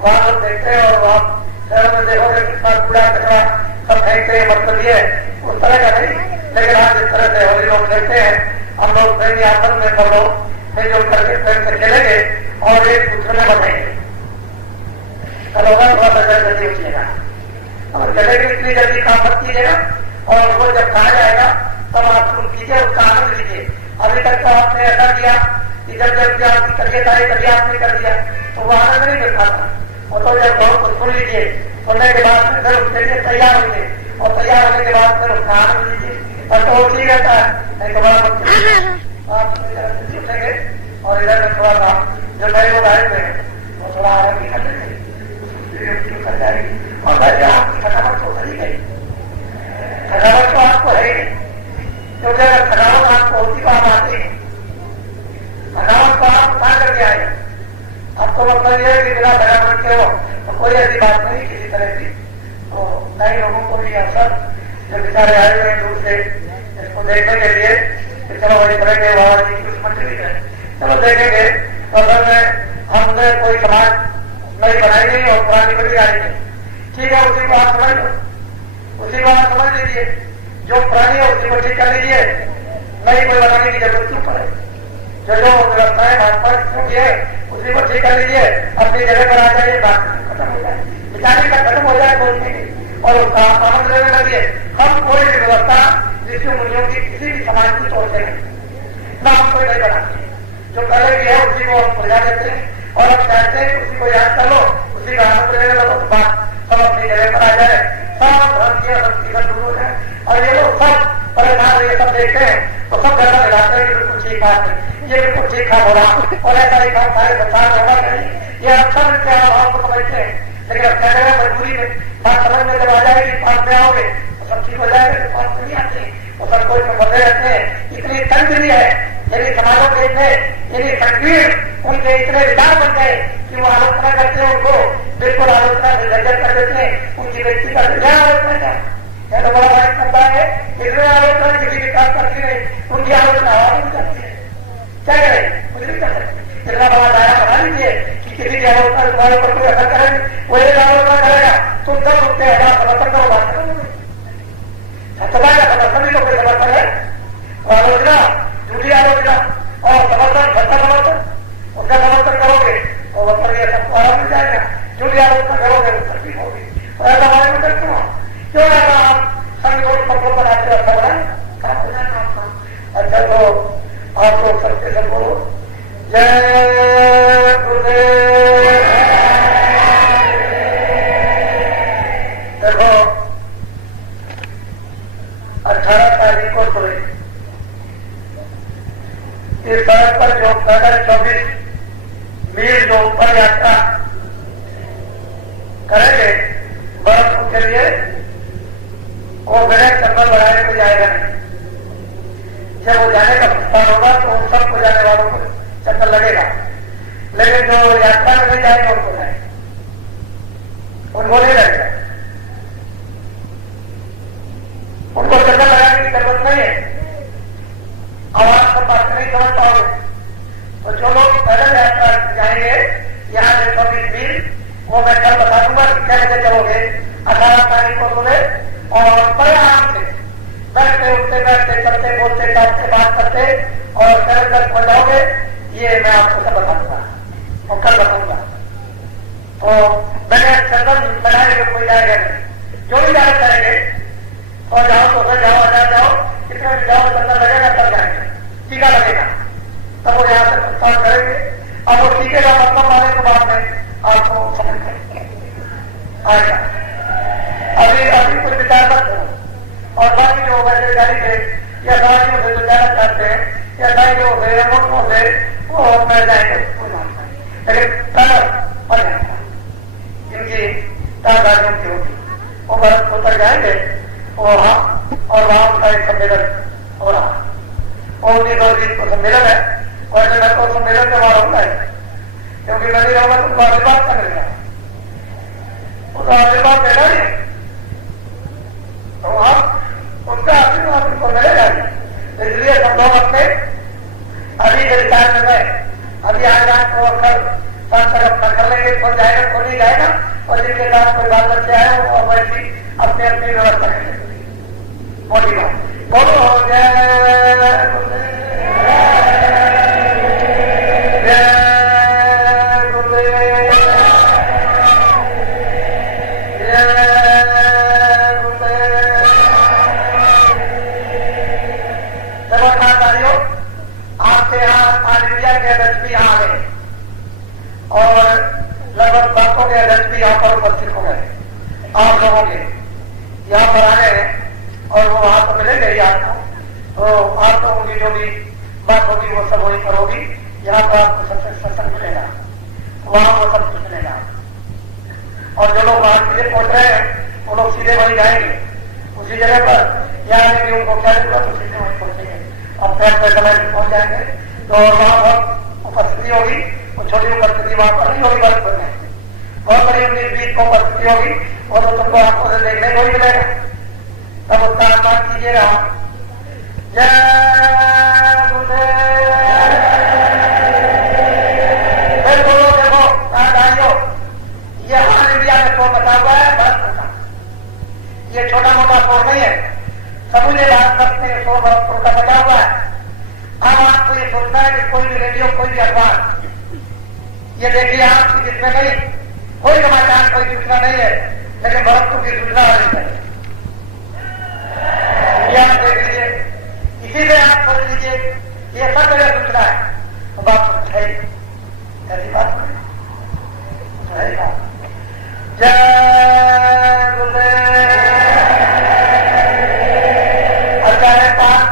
वहां लोग देखते हैं और आप शहर में देखोगे कितना कूड़ा कचरा सब फेंकते हैं, मतलब ये उस तरह का नहीं। लेकिन आज जिस तरह से होली लोग देखते हैं, हम लोग प्रेमी आसन में सब लोग मिलजुल करके प्रेम से खेलेंगे और एक दूसरे में बचेंगे। कल होगा थोड़ा सा जल्दी उठिएगा और चलेंगे, इतनी जल्दी काम मत कीजिएगा। और वो जब कहा जाएगा तब आप शुरू कीजिए, उसका आनंद लीजिए। अभी तक तो आपने ऐसा किया कि जब जब आपकी तबियत आई तभी आपने कर दिया, तो वो आनंद नहीं मिल पाता। वो तो जब बहुत कुछ सुन लीजिए, सुनने के बाद फिर उसके लिए तैयार होंगे और तैयार होने के बाद फिर उसका आनंद लीजिए, और तो ठीक रहता है। नहीं तो बड़ा आप उठेंगे और इधर में थोड़ा सा जो नए लोग आए हुए हैं वो थोड़ा आराम भी कर लेंगे कर जाएगी। और वैसे आपकी थकावट तो नहीं गई, थकावट तो आपको है ही, क्योंकि अगर थकावट आपको होती तो आप आते हैं, थकावट तो आप उठा करके आए। अब तो मतलब ये है कि बिना थकावट के हो तो कोई ऐसी बात नहीं किसी तरह की। तो नए लोगों को भी अवसर जो बेचारे आए हुए दूर से इसको देखने के लिए कि चलो वही तरह के बाबा जी की कुछ मंदिर भी है, चलो देखेंगे। तो अगर हमने कोई समाज नई बनाई नहीं और पुरानी बड़ी आई नहीं, ठीक है, उसी को आप समझ लो, उसी को आप समझ लीजिए। जो पुरानी है उसी को ठीक कर लीजिए, नई कोई बनाने की जरूरत क्यों पड़े। जो जो व्यवस्थाएं भाजपा की है उसी को ठीक कर लीजिए, अपनी जगह पर आ जाइए, बात खत्म हो जाए, विचार का खत्म हो जाए बोलने की, और उसका आनंद लेने लगिए। हम कोई भी व्यवस्था जिसकी मुनियों की किसी भी समाज की सोचते हैं ना, हम कोई नहीं बनाते। जो पहले की है उसी को हम सुलझा देते हैं और हम चाहते हैं उसी को याद कर लो, उसी का आनंद लेने लगो, तो बात सब अपनी जगह पर आ जाए, सब धर्म की संस्कृति दूर हो जाए। और ये लोग सब परेशान ये सब देखते हैं तो सब गला मिलाते हैं कि बिल्कुल ठीक बात है, ये बिल्कुल ठीक ठाक होगा और ऐसा ही काम सारे संसार में होगा नहीं। ये अक्सर क्या भाव को समझते हैं, लेकिन अब क्या करें मजबूरी में बात समझ में जब आ जाएगी, पास में आओगे तो सब ठीक हो जाएगा। पास में नहीं आते वो संकोच में बंधे रहते हैं। इतनी तंत्री है यदि समाजों के इतने यदि संकीर्ण उनके इतने विचार बन गए कि वो आलोचना करते हैं, उनको बिल्कुल आलोचना से जर्जर कर देते हैं। उनकी व्यक्ति का क्या आलोचना क्या है, तो बड़ा भाई करता है, इसमें आलोचना किसी की काम करती नहीं, उनकी आलोचना आवाज नहीं करती है। क्या करें, कुछ नहीं कर सकते। इतना बड़ा दायरा बना लीजिए कि किसी की आलोचना तुम्हारे ऊपर कोई असर करेगी, वो एक आलोचना करेगा, तुम सब उसके हजार समर्थन करो, बात करोगे। सत्ता का समर्थन भी तो कोई समर्थन है, आलोचना झूठी आलोचना और समर्थन सत्ता समर्थन, उसका समर्थन करोगे तो वह पर यह सबको आराम मिल जाएगा। झूठी आलोचना करोगे तो तकलीफ होगी। और ऐसा हमारे में क्यों क्यों ऐसा आप संगठन पत्रों पर आपसे अच्छा बनाए काम हो जाएगा आपका। अच्छा तो आप लोग सबके सब बोलो जय गुरुदेव। देखो 18 तारीख को तो इस सड़क पर जो पैदल 24 मील जो ऊपर यात्रा करेंगे बर्फ के लिए, वो बिना चक्कर बढ़ाने को जाएगा नहीं। जब वो जाने का प्रस्ताव होगा तो उन सबको जाने वालों को चक्कर लगेगा, लेकिन जो यात्रा में नहीं जाएंगे उनको जाएंगे, उनको नहीं लगेगा, उनको चक्कर लगाने की जरूरत नहीं है। आवाज सब बात नहीं समझ पाओगे। तो जो लोग पैदल यात्रा जाएंगे यहाँ से 24 मील, वो मैं कल बता दूंगा कि क्या बजे चलोगे। 18 तारीख को बोले और बड़े आराम से बैठते उठते बैठते चलते बोलते चाहते बात करते और शहर तक पहुंच जाओगे। ये मैं मैंने संगम बनाएंगे, कोई जाएगा नहीं, जो भी जाना चाहेंगे और जाओ तो उधर जाओ, अजार जाओ, कितने भी जाओ, चंदा लगेगा तब जाएंगे, टीका लगेगा तब वो यहाँ से प्रस्थान करेंगे। अब वो टीके का मतलब माने के बाद में आपको समझ आएगा। अभी कुछ विचार मत करो। और बाकी जो वैसे गाड़ी से या गाड़ियों से जो जाना चाहते हैं या गाड़ियों से या मोटरों से वो मिल जाएंगे, लेकिन कलर पड़ जाएगा इनकी गाड़ियों की होगी। वो भारत उतर जाएंगे वहां और वहां उनका एक सम्मेलन हो रहा है, और दिन 2 दिन को सम्मेलन है। वैसे मैं तो सम्मेलन में वहां रहूंगा क्योंकि मैं नहीं रहूंगा तुमको आशीर्वाद कर लेगा, उसका आशीर्वाद देना नहीं तो आप उसका आशीर्वाद उनको मिलेगा नहीं। इसलिए हम लोग अपने अभी के विचार में अभी आज रात को कर लेंगे, खोल जाएगा खोल नहीं जाएगा, और जिनके साथ कोई बात बच्चे आए वो वैसी अपनी अपनी व्यवस्था करेंगे। मोटी बात बोलो जय और लगभग लाखों के अध्यक्ष भी यहाँ पर उपस्थित हो गए, आप लोगों के यहाँ पर आ गए और वो वहां पर मिलेंगे ही आपको, तो आप लोगों की जो भी बात होगी वो सब वहीं पर होगी। यहाँ पर आपको सबसे सत्संग मिलेगा, वहां वो सब कुछ मिलेगा। और जो लोग वहां सीधे पहुंच रहे हैं वो लोग सीधे वहीं जाएंगे उसी जगह पर, यहाँ भी उनको क्या जरूरत उसी से वहीं पहुंचेंगे, अपने अपने समय से पहुंच जाएंगे। तो वहां बहुत उपस्थिति होगी, वो छोटी उपस्थिति वहां पर नहीं होगी, बर्फ में बहुत बड़ी 19-20 को उपस्थिति होगी, वो तो तुमको आंखों से देखने को ही मिलेगा। तब उसका अनुमान कीजिएगा। जय गुरुदेव। देखो भाइयों, ये हमारे इंडिया में शोर बचा हुआ है, बर्फ का, ये छोटा मोटा शोर नहीं है, समूचे भारत में शोर बर्फ का बचा हुआ है। अब आपको ये सोचना है कि कोई भी रेडियो कोई भी अखबार ये देखिए आपकी जिसमें नहीं कोई समाचार कोई सूचना नहीं है, लेकिन बर्फ की सूचना आनी चाहिए, ये आप देख लीजिए, इसी से आप सोच लीजिए ये सब जगह सूचना है, तो बात है ऐसी बात नहीं। जय गुरुदेव। अच्छा है बात,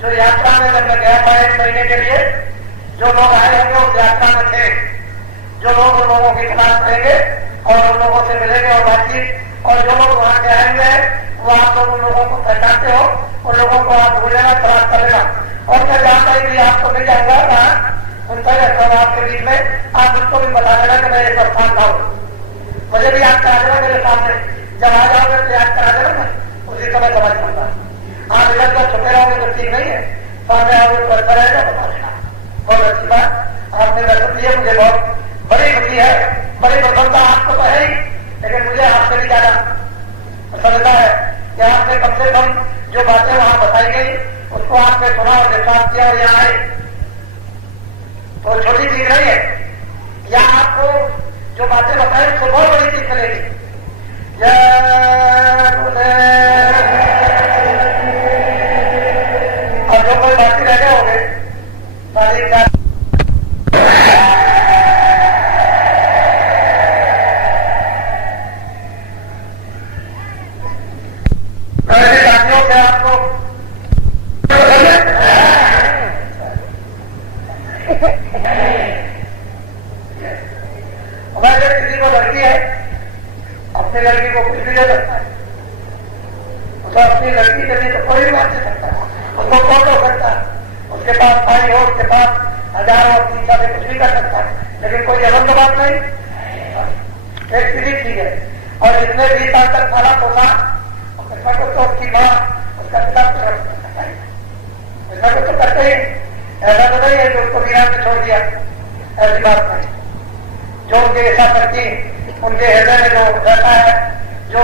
जो यात्रा में जब मैं गया था 1 महीने के लिए, जो लोग आए होंगे उस यात्रा में थे, जो लोग उन लोगों की तलाश करेंगे और उन लोगों से मिलेंगे और बातचीत, और जो लोग वहां के आएंगे वो आप लोग उन लोगों को पहचानते हो, उन लोगों को आप भूल लेना, तलाश कर लेना। और मैं जानता ही भी आपको मिल जाऊंगा उनका आपके बीच में, आप उनको भी बता देना कि मैं एक स्थान था, मुझे भी याद करा देना मेरे सामने, जब आ जाओगे तो याद करा देना ना, उसी समय समझ पाऊंगा। आप इधर पर छुपे रहोगे तो ठीक नहीं है, सामने आओगे तो अच्छा रहेगा, बता देना। बहुत अच्छी बात आपने वैसे दी है, मुझे बहुत बड़ी खुशी है, बड़ी प्रसन्नता आपको तो है ही, लेकिन मुझे आपसे भी ज्यादा प्रसन्नता है कि आपने कम से कम जो बातें वहां बताई गई उसको आपने सुना और विश्वास किया और यहाँ आए, तो छोटी चीज नहीं है। या आपको जो बातें बताई उससे बहुत बड़ी चीज मिलेगी। जय गुरुदेव। और जो कोई बाकी रह गए होंगे सारी से आपको हमारे किसी को लड़की है, अपनी लड़की को कुछ भी दे सकता है, उसको अपनी लड़की के लिए तो कोई भी बात दे सकता है, उसको कौन हो सकता है, उसके पास भाई हो, उसके पास 1000 और 300 से कुछ भी कर सकता है, लेकिन कोई जबरन तो बात नहीं, एक सीधी चीज है। और जितने 20 साल तक सारा पोसा तो उसकी माँ उसका पिता इसका कुछ तो करते ही, ऐसा तो नहीं है जो उसको वीरान में छोड़ दिया, ऐसी बात नहीं। जो उनके ऐसा करती उनके हृदय में जो रहता है, जो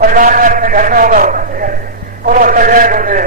परिवार में अपने घर में होगा, वो बोलो जय गुरुदेव।